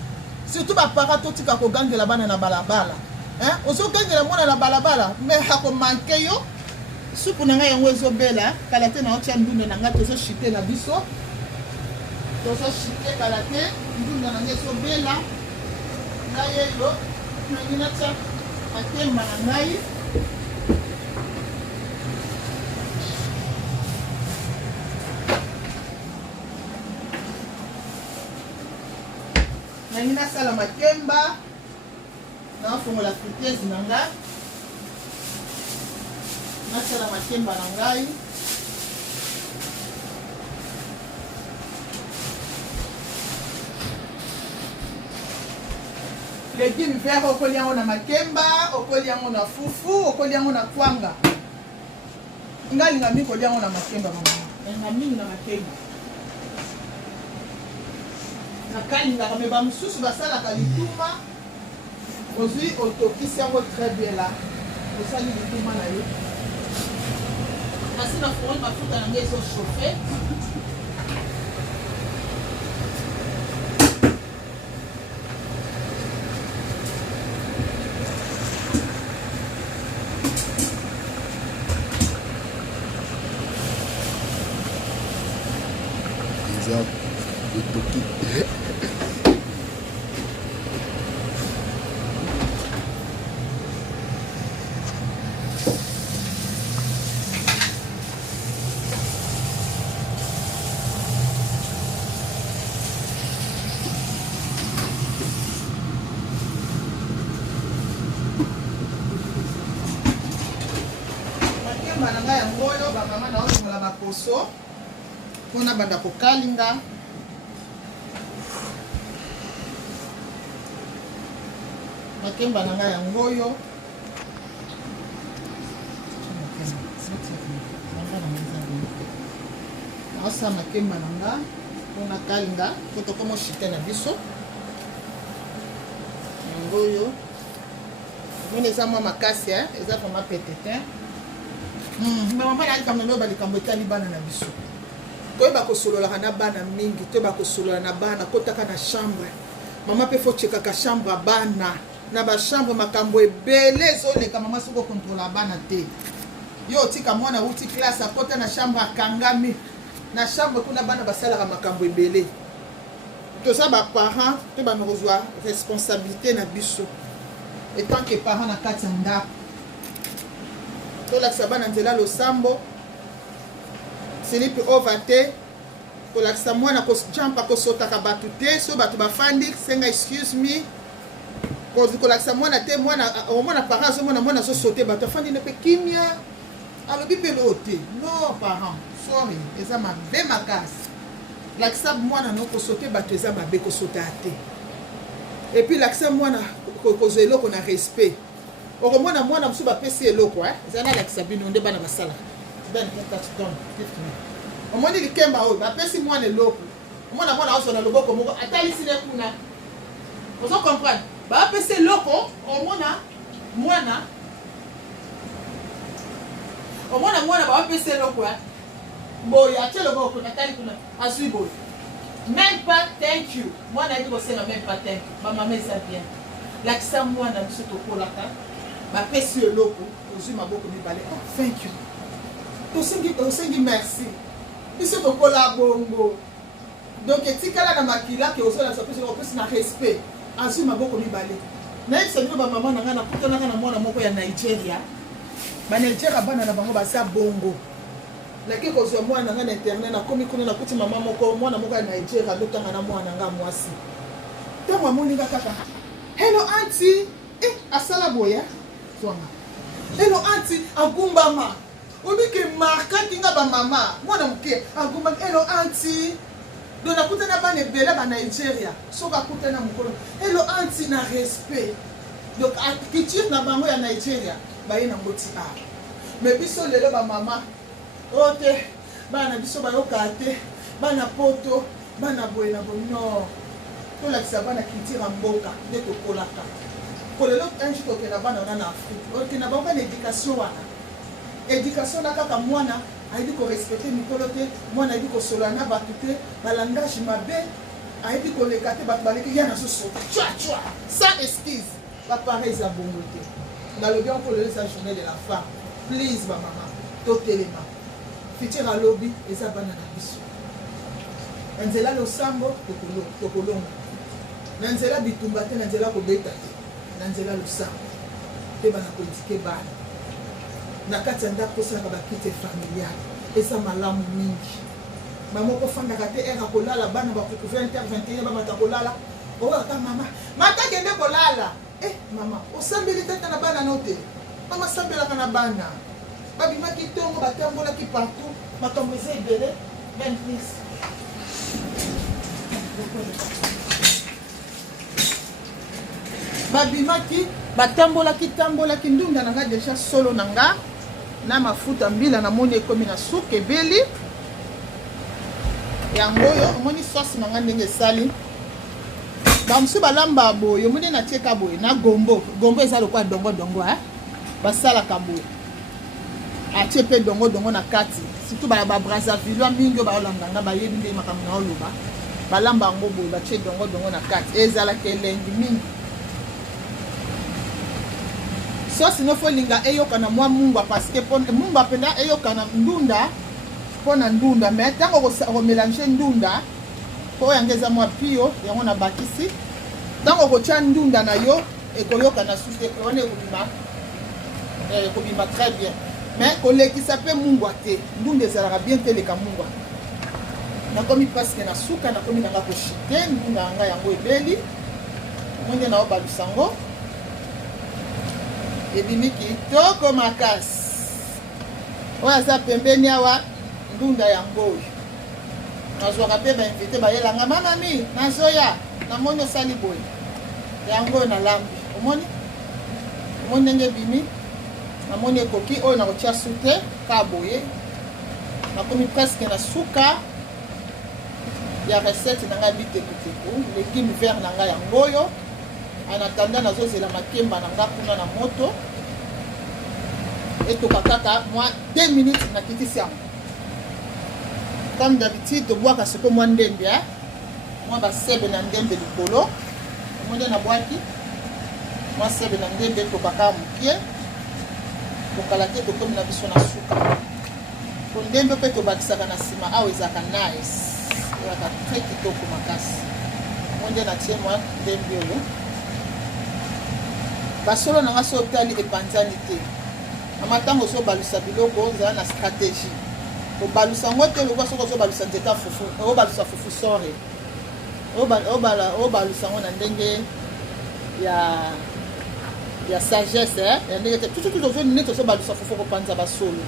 surtout ba parents to tika ko gangela bana na balabala hein ozo gangela mwana na balabala mais hako manke yo supu na ngai yango ezobela kala te na otia ndunde na ngai tozo chite na biso tozo chite kala te ndunde na ngai ezobela ngai yelo na ngina tia akemba na ngai na ngina sala makemba na fongola friteuse na ngai nasala makemba na ngai légume vert okoli yango na makemba okoli yango na fufu okoli yango na kwanga ngai linga mingi kolia yango na makemba mama linga mingi na makemba nakalingaka me bamosusu basalaka lituma ozwi otokisi yango très bien la osali lituma na yo asi na fori mafuta na ngai ezochauffe poso pona banda kokalinga makemba na ngai yango oyo naosa makemba na nga pona kalinga po tokoma chite na biso yango oyo moni eza mwa makasi eza vraimen petete mama na likambo nayo balikambo etali bana na biso toyeba kosololaka na bana mingi toyeba kosolola na bana kotaka na chambre mama mpe fo tshekaka chambre ya bana na bachambre makambo ebele ezoleka mama soko kontrola bana te yo otika mwana uti classe akota na chambre akangami na chambre kuna bana basalaka makambo ebele toza baparent toyeba na kozwa responsabilité na biso etant que parent na kati ya ndako tolakisa bana nzela losambo silipi ova te tolakisa mwana kojampa kosotaka bato te so bato bafandi senga excuse me kolakisa mwana te mwana parent azomona mwana azosote bato afandi ne mpe kimia alobi mpe loo te no parent sorry eza mabe makasi lakisa mwana no kosote bato eza mabe kosota te epuis lakisa mwana kozwa eloko na respect okomona mwana mosusu bapesi eloko eza nalakisa bino nde bana basala omoni likemba oyo bapesi mwana eloko omona mwana oso na loboko moko atalisi ne kuna ozo comprendre bapesi eloko omona mwana bapesi eloko ya boye atie loboko atali kuna azwi boye même pas thank you mwana ayebi kosenga même pas thank you bamama eza bien lakisa mwana biso tokolaka bapesi eloko ozwi maboko mibale oh thank you tosengi merci biso tokola bongo donc etikala na makila ke ozolakisa opesi na respect azwi maboko mibale nayebisa bino bamama na ngai nakutanaka na mwana moko ya Nigeria banigeria bana na bango baza bongo nake kozwa mwana ngai na internet nakomi kuna nakuti mama moko mwana moko ya Nigeria alotanga na mwana ngai mwasi ntango amoninga kaka hello auntie asala boya zwanga hello auntie agumbama obike markaki nga bamama mwana moke agumbama hello auntie donc nakutana bana ebele ba Nigeria soki akutana mokolo hello auntie na respect donc culture na bango ya Nigeria baye na ngoti a mais biso lelo bamama oyo te bana biso bayoka te bana poto bana boye na boye non tolakisa bana culture ya mboka nde tokolaka po lelo anji tokenda bana wana na Afrique okenda bango na éducation wana éducation na kaka mwana ayebi korespecte mikolo te mwana ayebi kosola na bato te balangage mabe ayebi koleka te bato baleki ya nazosoka chua sans excuse bapare eza bongo te nalobi yango lelo eza journée de la femme please bamama totelema futur alobi eza bana na biso na nzela losambo tokolonga na nzela bitumba te na nzela kobeta te na nzela losambo te bana kodike bana na kati ya ndako tosalaka bakite familiale eza malamu mingi mamoko ofandaka te ere kolala bana bakuku 20h21 bamata kolala oyaka mama matakende kolala mama osambeli tata na bana no te mama sambelaka na bana babimaki ntongo batambolaki partout makambo eza ebele ben plus babimaki batambolaki ndunda na nga deja solo na nga na mafuta mbila namoni ekomi na suka ebeli yango oyo omoni sosi na nga ndenge esali bamosusu balamba boye omoni natieka boye na gombo eza lokwa dongo basalaka boye atie mpe dongo na kati surtout babrazzaville mingi oyo baolanda nga bayebi nde makambo na oloba balamba yango boye batie dongo na kati ezalaka elengi mingi sosi nofolinga eyoka na mwa mungwa parce que mungwa penda eyoka na ndunda mpona ndunda mais ntango komelange ndunda po yango eza mwa pio yango na bakisi ntango kotia ndunda na yo ekoyoka na susu te wana ekobima très bien mais kolekisa mpe mungwa te ndunda ezalaka bien te eleka mungwa nakomi presque na suka nakomi nanga koshite ndunda yanga yango ebeli monde na obalusa yango ebimi kitoko makasi oyo aza pembeni awa ndunda yango oyo nazwaka mpe bainvite bayelanga mamami nazoya namoni osali boye yango oyo nalambi omoni ndenge ebimi namoni ekoki oyo nakotia su te ka boye nakomi presque na suka ya recette na ngai bitekuteku légume vert na ngai yango oyo anatanda nazozela makemba na nga kuna na moto etoka kaka mwa 2 minutes nakitisi yango comme d'habitude tobwaka siko mwa ndembe mwa basebe na ndembe likolo omoni nabwaki mwa sebe na ndembe etokaka mokie tokala te tokomi na biso na suka po ndembe mpe tobakisaka na nsima awa ezalaka nice ezalaka très kitoko makasi omoni natie mwa ndembe oyo basolo nanga so otali epanzani te amatango ozobalusa biloko ozala na stratégie obalusa yango te lokwa soki ozobalusa nzeta fufu obalusa fufu sore obalusa yango na ndenge ya sagesse ya ndenge te tututu neti ozobalusa fufu kopanza basolo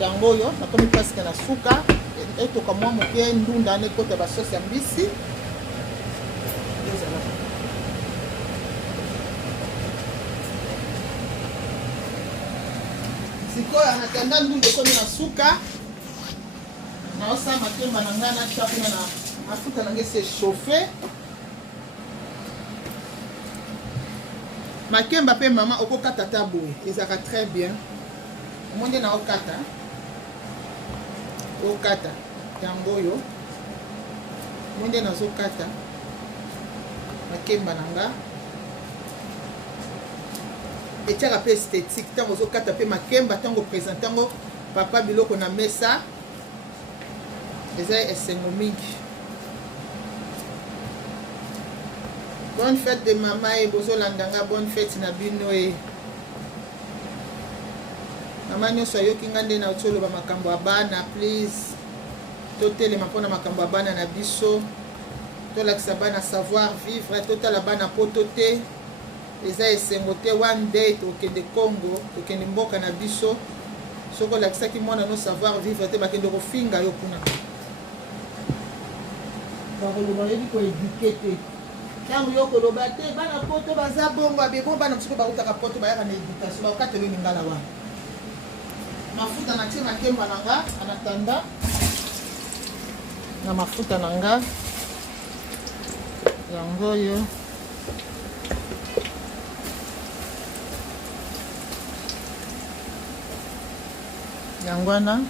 yango oyo nakomi presque na suka etoka mwa moke ndunda ane ekota basosi ya mbisi sikoyo anatanda ndunda ekomi na suka naosa makemba na ngai natia kuna na mafuta na ngai se chauffe. Makemba pe mama okokata ta boye ezaka très bien. Omonde na okata yango oyo monde nazokata makemba na nga etiaka pe esthétique ntango ozokata pe makemba ntango présente ntango papa biloko na mesa eza esengo mingi. Bonne fête de mama e bozolandanga bonne fête na bino e. Mama nyonso ayoki nga nde na otoloba makambo ya bana please totelema mpona makambo ya bana na biso tolakisa bana savoir vivre totala bana poto te eza esengo te. One day tokende Congo tokende mboka na biso soko olakisaki mwana no savoir vivre te bakende kofinga yo kuna bakoloba yebi koeduke te ntango yo koloba te bana poto baza bongo abebo bana mosuku bakutaka poto bayaka na éducation bakokatelo lingala wana. Mafuta na tie makemba na nga anatanda na mafuta na nga yango oyo yango wana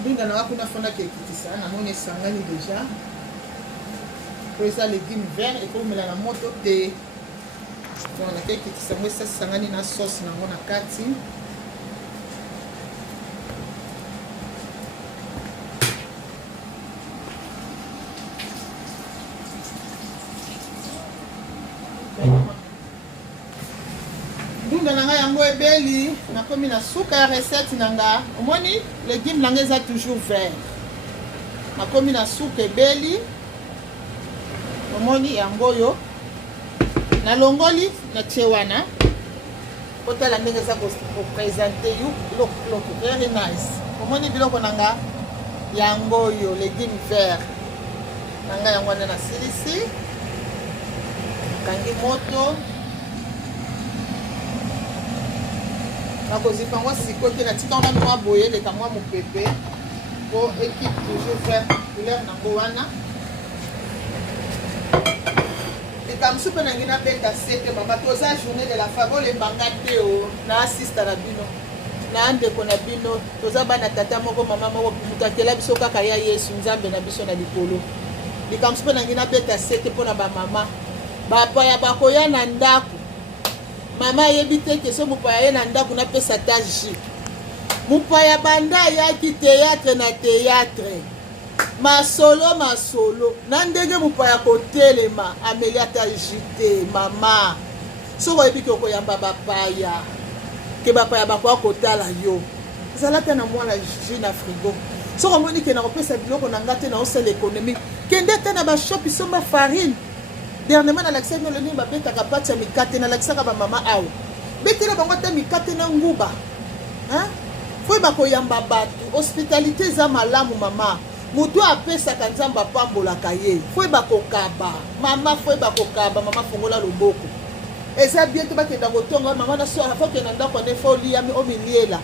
ndinga na wakuna fona kekitisa namoni esangani deja po eza légume vert ekomela na moto te wana kekitisa ngo esa sangani na sauce nango na kati. Ndunda na nga yango ebeli nakomi na suka ya recette na nga omoni légume na nga eza toujours vert nakomi na suka ebeli omoni yango oyo nalongoli na tie wana otala ndenge eza kopresente you look very nice. Omoni biloko na nga yango oyo légume vert na nga yango wana nasilisi kangi moto nakozipa ngo sikote natika wana mwa boye leka mwa mopepe po équipe toujours vert couleur nango wana likamsu mpe nangi nabeta sete mama toza journée de la femme olembanga te o na asista na bino na ndeko na bino toza bana tata moko mama moko moto akela biso kaka ya yesu nzambe na biso na likolo. Likamsu mpe nangi nabeta sete mpona bamama bapaya bakoya na ndako mama ayebi te keso mopaya ye na ndako napesa ta jus mopaya banda ayaki théâtre na théâtre masolo na ndenge mopaya kotelema ameli ata jus te mama soko oyebi ke okoyamba bapaya ke bapaya bakoya kotala yo ezala te na mwana jus na frigo soko omoni ke na kopesa biloko na nga te na osala économique kende te na bashop isomba farine. Dernièrement nalakisa bino loni babetaka pati ya mikate nalakisaka bamama awa betela bango ata mikate na nguba foyi bakoyamba bato hospitalité eza malamu mama moto apesaka nzambe apambolaka ye foyi bakokaba mama foyi bakokaba mama fongola loboko eza bien te bakenda kotonga mama na soir afokenda ndako ne fo liami omiliela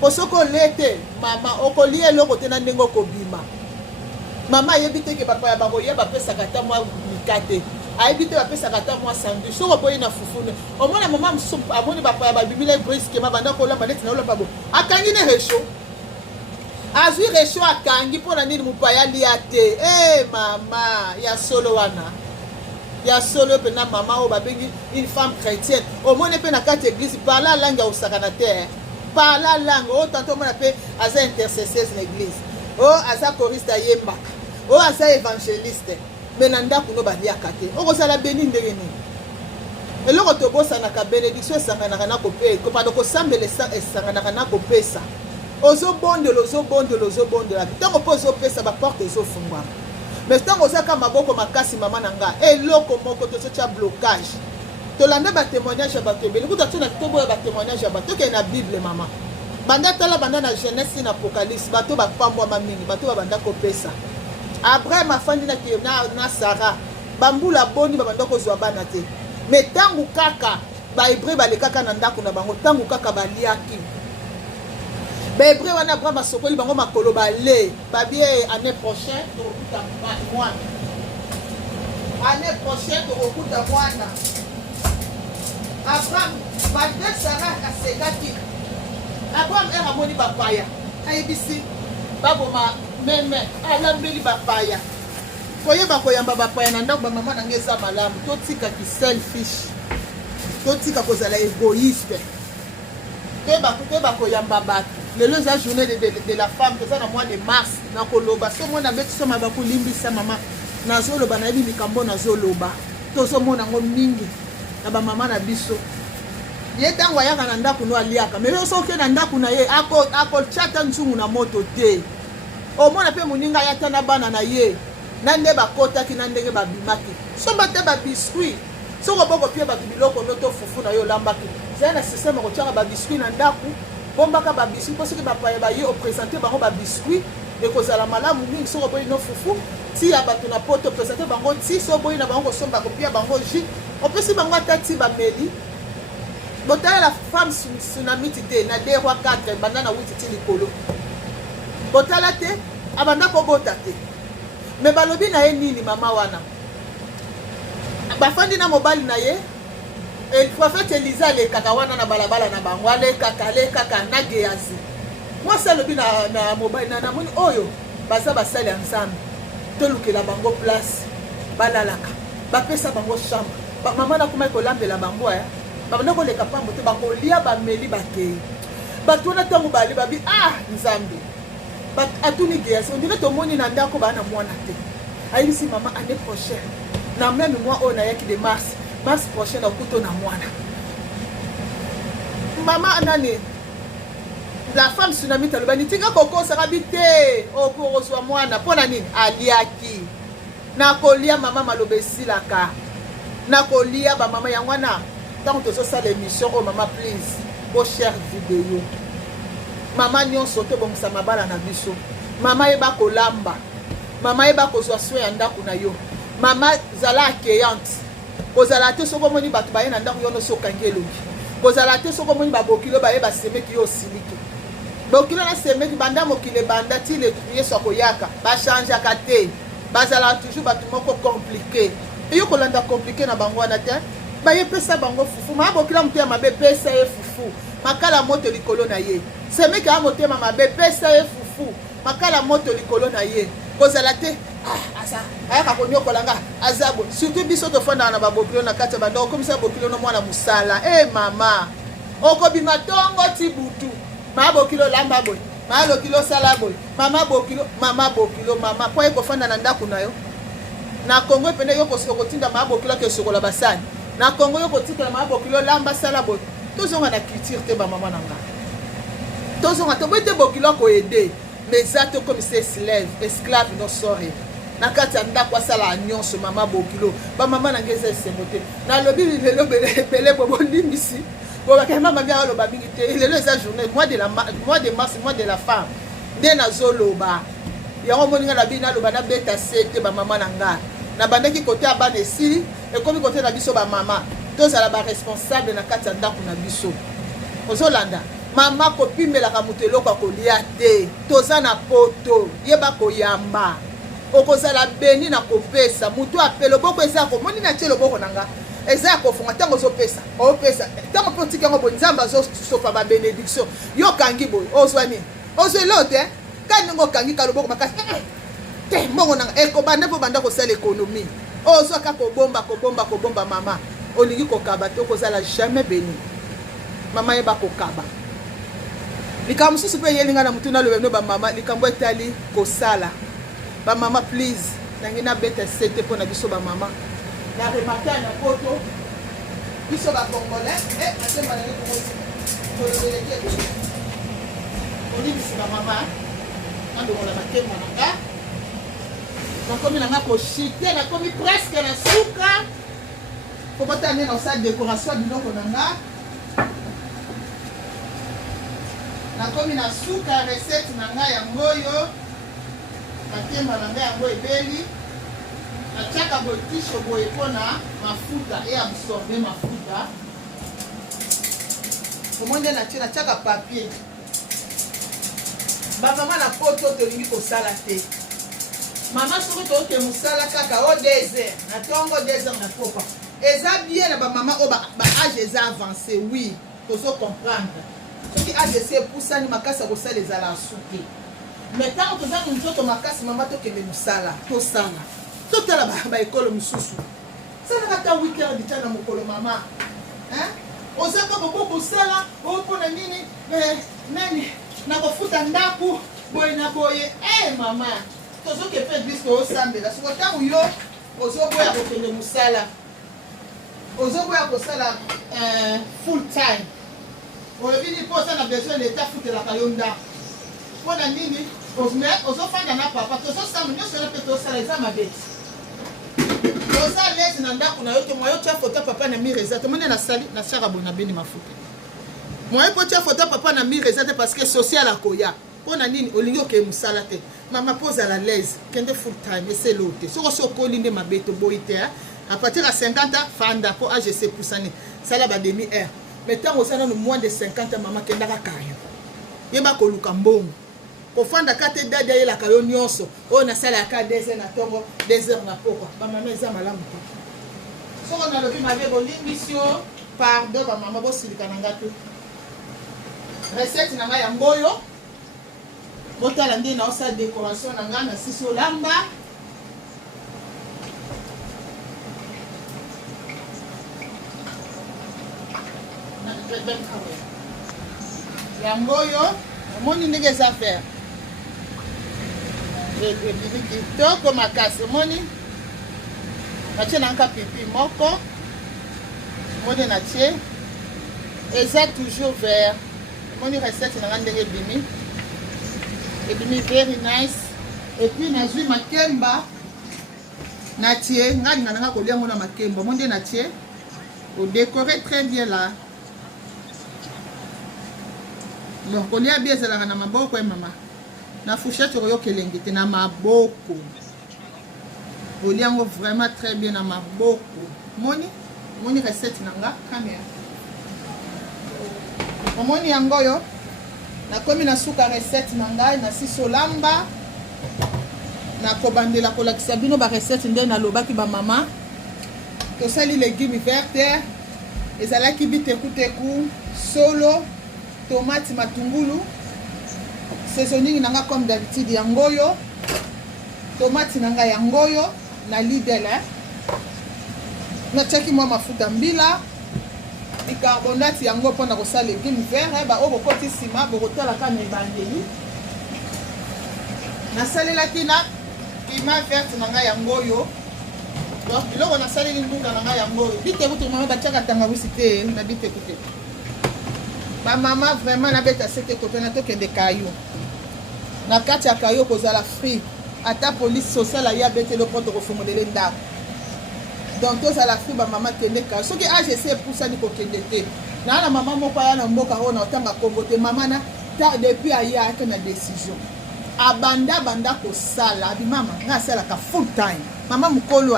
po soki olie te mama okolia eloko te na ndenge okobima mama ayebi te ke bapaya bakoya bapesaka ata mwa mikate ayebi te bapesaka ata mwa sandwich soko boye na fufune omona mama mosusu amoni bapaya babimila briskema banda kolamba neti na olamba bo akangi ne resho azwi resho akangi mpona nini mopaya lia te mama ya solo wana ya solo mpena mama oyo babengi une femme chrétienne omoni mpe na kati église parla langue ausakana te parla langue oyo tanto omona mpe aza intercesseuse na église oyo aza choriste ayembaka oyo aza évangéliste me na ndako no baliaka te okozala beni ndenge nini eloko tobosanaka bénédiction esanganaka na kopado kosambela esanganaka na kopesa ozobondela ntango mpo ozopesa baporte ezofungwama mais ntango ozaka maboko makasi mama na nga eloko moko tozotya blocage tolanda batémoignage ya bato ebele kuta tona toboya batémoignage ya bato tokende na bible mama banda tala banda na Genèse na Apocalypse bato bapambwama mingi bato babanda kopesa Abraham afandi na Sara bambula boni babanda kozwa bana te mais tangu kaka bahébreu balekaka na ndako na bango tangu kaka baliaki bahébreu wana Abraham basokoli bango makolo bale babie année prochaine tokokuta mwana année prochaine tokokuta mwana Abraham bade Sara asengaki Abraham amoni bapaya ayebisi baboma meme alambeli bapaya koyeba koyamba bapaya na ndako bamama na nge eza malamu totikaki selfish totika kozala égoïste toyeba koyamba bato lelo eza journée de la femme toza na mois de mars nakoloba so mona beti so mabaku limbisa mama nazoloba nayebi likambo nazoloba tozomona yango mingi na bamama na biso ye ntango ayaka na ndako no aliaka mais yo soki na ndako na ye akotyata nzungu na moto te omona mpe moninga ayata na bana na ye na nde bakotaki na ndenge babimaki somba te babiskuit soko boko pie bato biloko noto fufu na yo olambaki zala na systeme kotiaka babiskuit na ndako bombaka babiskuit mpo soki bapaya baye opresente bango babiskuit ekozala malamu mingi soko boyi no fufu ti ya bato na poto opresente bango ti so boyi na bango kosomba kopia bango jus opesi bango ata ti bameli botala la femme tsunamiti te na 2 roi 4 banda na 8 ti likolo botala te abanda kobota te me balobi na ye nini mama wana bafandi na mobali na ye prophète Elisa alekaka wana na balabala na bango alekaka na Gehazi mwasi alobi na mobali na namoni oyo baza basali ya nzambe tolukela bango place balalaka bapesa bango chambre mama nakoma kolambela bango ya babanda koleka pambo te bakolia bameli bakei bato wana ntango bali babi nzambe atuni Gehazi ondire tomoni na ndako baa na mwana te ayebisi mama année prochaine na même mois oyo nayaki de mars prochaine okuto na mwana mama nani la femme tsunamite alobani tika kokosaka bi te okozwa mwana mpo na nini aliaki nakolia mama maloba esilaka nakolia bamama yango wana ntango tozosala émission oyo mama please bo share video mama nyonso tobongisa mabala na biso mama yeba kolamba mama yeba kozwa soin ya ndako na yo mama zala accueillante kozala te soko moni bato baye na ndako yo nyonso okangi elongi kozala te soko moni babokilo baye basemeki yo osiliki bokilo na semeki banda mokili banda ti yesu akoyaka bachangeaka te bazala toujours bato moko compliqué eyo kolanda compliqué na bango wana te baye pesa bango fufu maa bokila moto ya mabe pesa ye fufu makala moto likolo na ye semeki ya motema mabe pesa ye fufu makala moto likolo na ye kozala te ayaka konyokolanga azabo surtout biso tofandaka na babokilo na kati ya bandako okomisa bokilo no mwana mosala mama okobima tongo ti butu maa bokilo lamba boye maa lokilo sala boye mama bokilo mama po ekofanda na ndako na yo na kongo epende yo kotinda maa bokilo kesokola basani na kongo yo kotikala maa bokilo lamba sala boye tozonga na culture te bamama na nga tozonga toboyi te bokilo koede mais eza te okomisa esclave no sore na kati ya ndako asala nyonso mama bokilo bamama na nge eza esengo te nalobi lelo ebele bobolimbisi bobaka mama bia aloba mingi te lelo eza journée mois de mars mois de la femme nde nazoloba yango moninga na bino aloba nabeta se te bamama na nga na bandaki kote ya bana esili ekomi kote na biso bamama tozala baresponsable na kati ya ndako na biso ozolanda mama kopimelaka moto eloko akolia te toza na poto yeba koyamba okozala beni na kopesa moto apela oboko eza komoni na tie loboko na nga eza ya kofunga ntango ozopesa opesa ntango mpe otika yango boye nzambe azosopa babenediction yo okangi boye ozwa nini ozwa elo te kani ndenge okangi ka loboko makasi te mbongo nanga ekobanda mpo banda kosala ekonomi ozwa kaka kobomba mama olingi kokaba te okozala jamais beni mama yeba kokaba likambo mosusu mpe eyelinga na motu naloba bino bamama likambo etali kosala bamama please nangi nabeta sete mpo na biso bamama na remarke na poto biso bacongolais atemba nangi kolobeleki olibisi bamama nandongola makemwa nanga nakomi nanga koshite nakomi presque na suka po botande na osala décoration biloko nanga nakomi na suka recette na ngai yango oyo makemba na ngai yango ebeli natiaka boye tishe boye mpona mafuta e absorbe mafuta. Omoni nde natie natiaka papier. Bamama na poto tolingi kosala te. Mama soki toke mosala kaka o 2 heures na ntongo 2 heures na popa. Eza bien na bamama oyo baage eza avancé, oui tozo comprendre. Soki age esi epusani makasi ya kosala ezala suki. Mais ntango toza na nzoto makasi mama tokende mosala tosala. Totala baekolo mosusu salaka ta 8 heures ditya na mokolo mama. Oza kaka kosala opona nini nani nakofuta ndako boye na boye. Mama tozoke pe eglise toosambela soko ntango yo ozoboya kokende mosala ozoboya kosala full time olobi ni mpo oza na besoin leta futelaka yo ndako mpona nini ozofanda na papa tozosamba nyonso yo mpe tosala eza mabeti oza lese na ndako na yo te mwayo tia foto papa na mire eza te omoni nasali nasiaka boye na beni mafuta mwayo mpo tia foto papa na mire eza te parce que social akoya mpona nini olingi okeye mosala te mama mpo ozala lese kende full time eselo te soko so okoli nde mabe toboyi te à partir ya 50 fanda mpo agc epusani sala bademi heure mais ntango oza nano moins de 50 mama kendaka kayo yeba koluka mbongo kofandaka te dadi ayelaka yo nyonso oyo nasalaka 2 heures na ntongo 2 heures na pokwa bamama eza malamu te soko nalobi mabe bolimbisi yo pardon bamama bosilika na nga te recette na ngai yango oyo botala nde naosala décoration na ngai na sisi olamba yango oyo omoni ndenge eza vert ebimi kitoko makasi omoni natie nanka pipi moko omoni natie eza toujours vert omoni recette nanga ndenge ebimi very nice epuis nazwi makemba natie ngalinga nanga kolia ngo na makemba omoni nde natie odécore très bien là. Donc kolia bien ezalaka na maboko ya mama na fourchette oyo kelenge te na maboko olia yango vraiment très bien na maboko moni recette nanga kamera omoni yango oyo nakomi nasuka recette na ngai na sisi olamba nakobandela kolakisa bino barecette nde nalobaki bamama tosali légume verte ezalaki bitekuteku solo tomate matungulu saisonning nanga comme d'habitude yangoyo tomate nanga yangoyo na Lidl natiaki mwa mafuta mbila bicarbonate yango mpona kosala légume vert ba oyo bokoti nsima bokotalaka na ebandeli nasalelaki na piment verte nanga yangoyo donc biloko nasaleli ndunga nanga yangoyo bitekutu mama batiaka tangawisi te na bitekutu bamama vraiment nabeta sete kopena tokende kayo na kati ya kayo kozala free ata police sociale ya betelo mpo tokofungolele ndako donc tozala free bamama kende kayo soki age esi epusani kokende te naa na mama moko aya na mboka oyo na otanga kongo te mama na depuis aya ayaka na décision abanda kosala abimama nga asalaka full time mama mokolo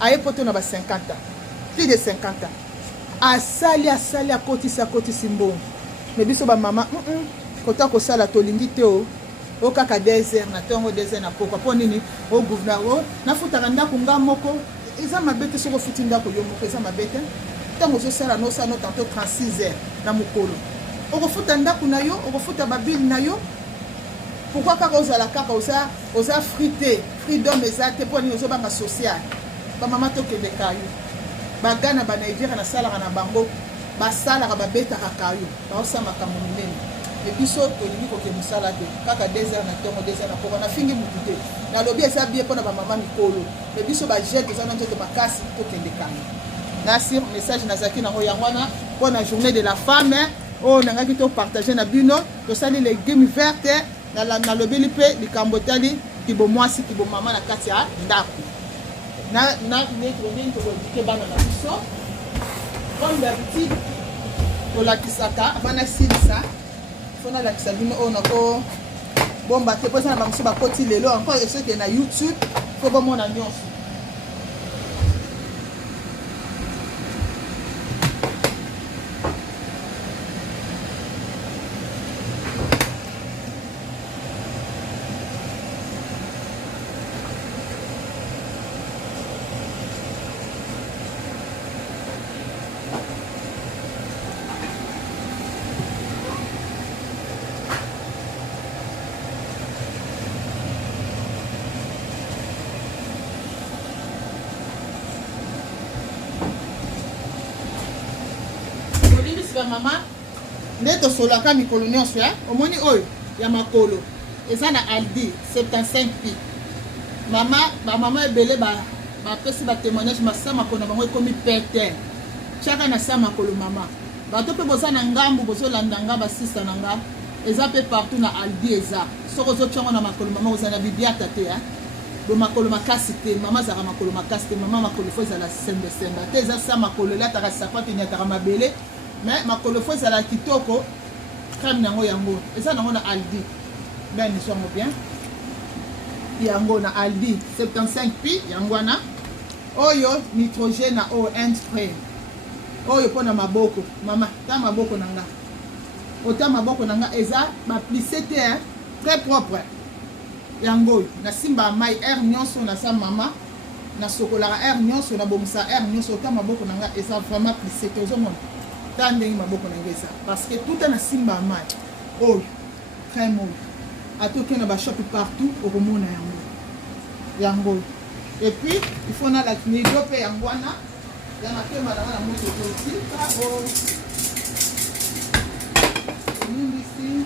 aye poto na ba 50 ans plus de 50 ans asali akotisi mbongo me biso bamama kota kosala tolingi te o kaka 2 heures na ntongo 2 heures na pokwa mpo nini o gouverneur o nafutaka ndako nga moko eza mabe te soki ofuti ndako yo moko eza mabe te ntango ozosala nosala no tanto 36 heures na mokolo okofuta ndako na yo okofuta babile na yo pourquoi kaka ozala kaka oza frite freedom eza te mpo nini ozobanga social bamama tokende kayo bagana banigeria nasalaka na bango basalaka babetaka kayo baosala makambo minene ebiso tolingi koke mosala te kaka 2 heures na ntongo 2 heures na poko nafingi mutu te nalobi eza bie mpona bamama mikolo ebiso bajete eza na nzoto makasi tokende kayo nasir message nazalaki nango yango wana mpona journée de la femme oyo nangaki topartage na bino tosali légume verte nalobeli mpe likambo etali kibomwasi kibomama na kati ya ndako na ndenge tokodike bana na biso comme d'habitude tolakisaka bana silisa fona lakisa bino oyo nako bomba te mpo eza na bango so bakoti lelo encore esoke na YouTube mpo bomona nyonso ba maman neto solaka mikolo nyonso ya omoni oyo ya makolo eza na Aldi 75 pi mama ba mama ebele ba pesi ba témoignage masa makolo na bango ekomi pete chaka na sa makolo mama bato pe boza na ngambu bozolanda nga basisa na nga eza pe partout na Aldi eza soko ozotiango na makolo mama oza na bibiata te ya do makolo makasi te mama zaka makolo makasi te mama makolo fo ezala sembe te eza sa makolo elataka sapate nyataka mabele mais makolo fo ezala kitoko crème nango yango eza nango na Aldi ben ni songo bien yango na Aldi 75 pi yango wana oyo nitrogène na eau spray oyo pona maboko mama ta maboko nanga ota maboko nanga eza ba plissé te très propre yango na simba mai air nyonso na sa mama na sokolaka air nyonso na bomisa air nyonso ota maboko nanga eza vraiment plissé te ozomona ta ndenge maboko nanga eza parce que tout na simba mai oyo crème oyo atoke na ba shop partout okomona yango et puis il faut na la nido pe yango wana ya makema na wana moto aussi pa o nindi si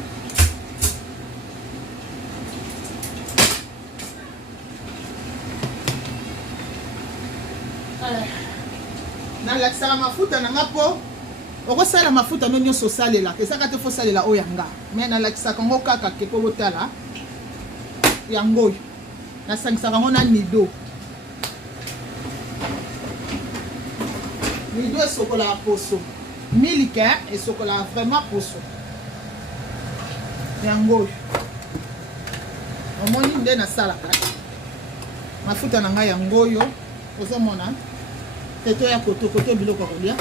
na laksaka mafuta na nga po okosala mafuta no nyonso osalela ezaka te fo salela oyo yanga me nalakisaka ngo kaka ke po botala yango oyo nasangisaka ngo na nido esokolaka poso milike esokolaka vraiment poso yango oyo omoni nde nasalaka mafuta na ngai yango oyo ozomona teto ya koto biloko ya kolia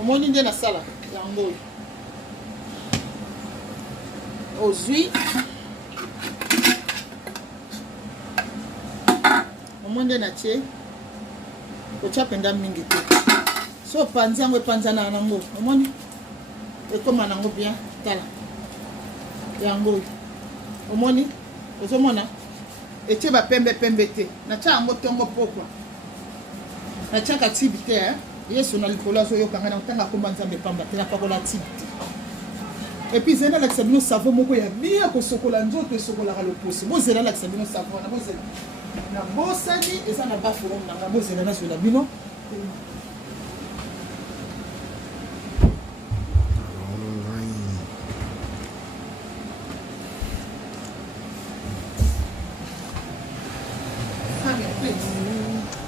omoni nde nasala yango oyo ozwi omoni nde natie kotia penda mingi te so opanzi yango epanzana nango omoni ekoma nango bien tala yango oyo omoni ozomona etie bapembe te natia yango ntongo pokwa natiaka tibi te yesu na likolo azoyokanga na kotanga komba nzambe pamba te napakola tibi te epuis zela alakisa bino savon moko ya bien kosokola nzoto esokolaka loposo bozela alakisa bino savon wana bozela na bosani eza na baforom nanga bozela nazwela bino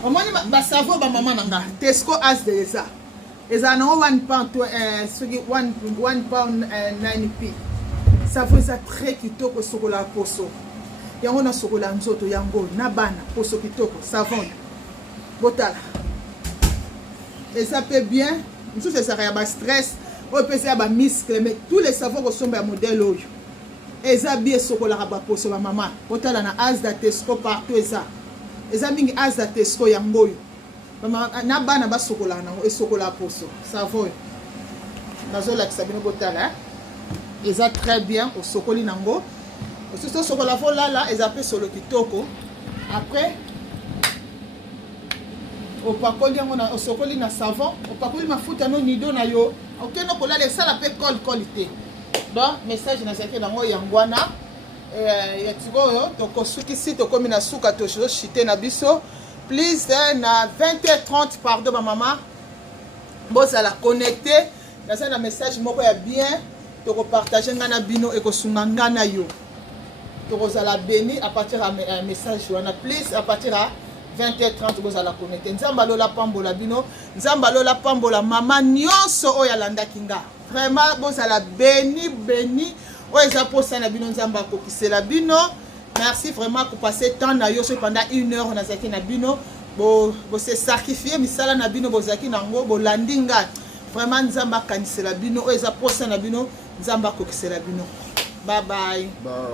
omoni basavo bamama na nga Tesco as de eza nango 1 pound soki 1 pound 9 p savo eza très kitoko sokola poso yango na sokola nzoto yango na bana poso kitoko savon botala eza pe bien mosusu ezaka ya bastress oyo mpe eza ya bamiscle mais tous les savons kosomba ya modèle oyo eza bien sokolaka baposo bamama botala na as da Tesco partout eza mingi aza Tesco yango oyo na bana basokolaka nango esokola poso savon nazolakisa bino botala eza très bien osokoli nango osusu osokola fo lala eza pe solo kitoko après opakoli yango na osokoli na savon opakoli mafuta no nido na yo okende kolala esala pe col te donc message nazalaki nango yango wana ya tikoyo tokosukisi tokomi na suka toshite na biso please na 20h30 pardon ba mama bozala connecté naza na message moko ya bien tokopartage nga na bino ekosunga nga na yo tokozala béni à partir ya message wana please à partir ya 20h30 bozala connecté nzamba lola pambola bino nzamba lola pambola mama nyonso oyo alandaki nga vraiment bozala béni oyo eza posa na bino nzamba akokisela bino merci vraiment pour passer temps na yo pendant 1 heure nazaki na bino bo se sacrifier misala na bino bozaki nango bolandi nga vraiment nzamba akanisela bino oyo eza posa na bino nzamba akokisela bino bye bye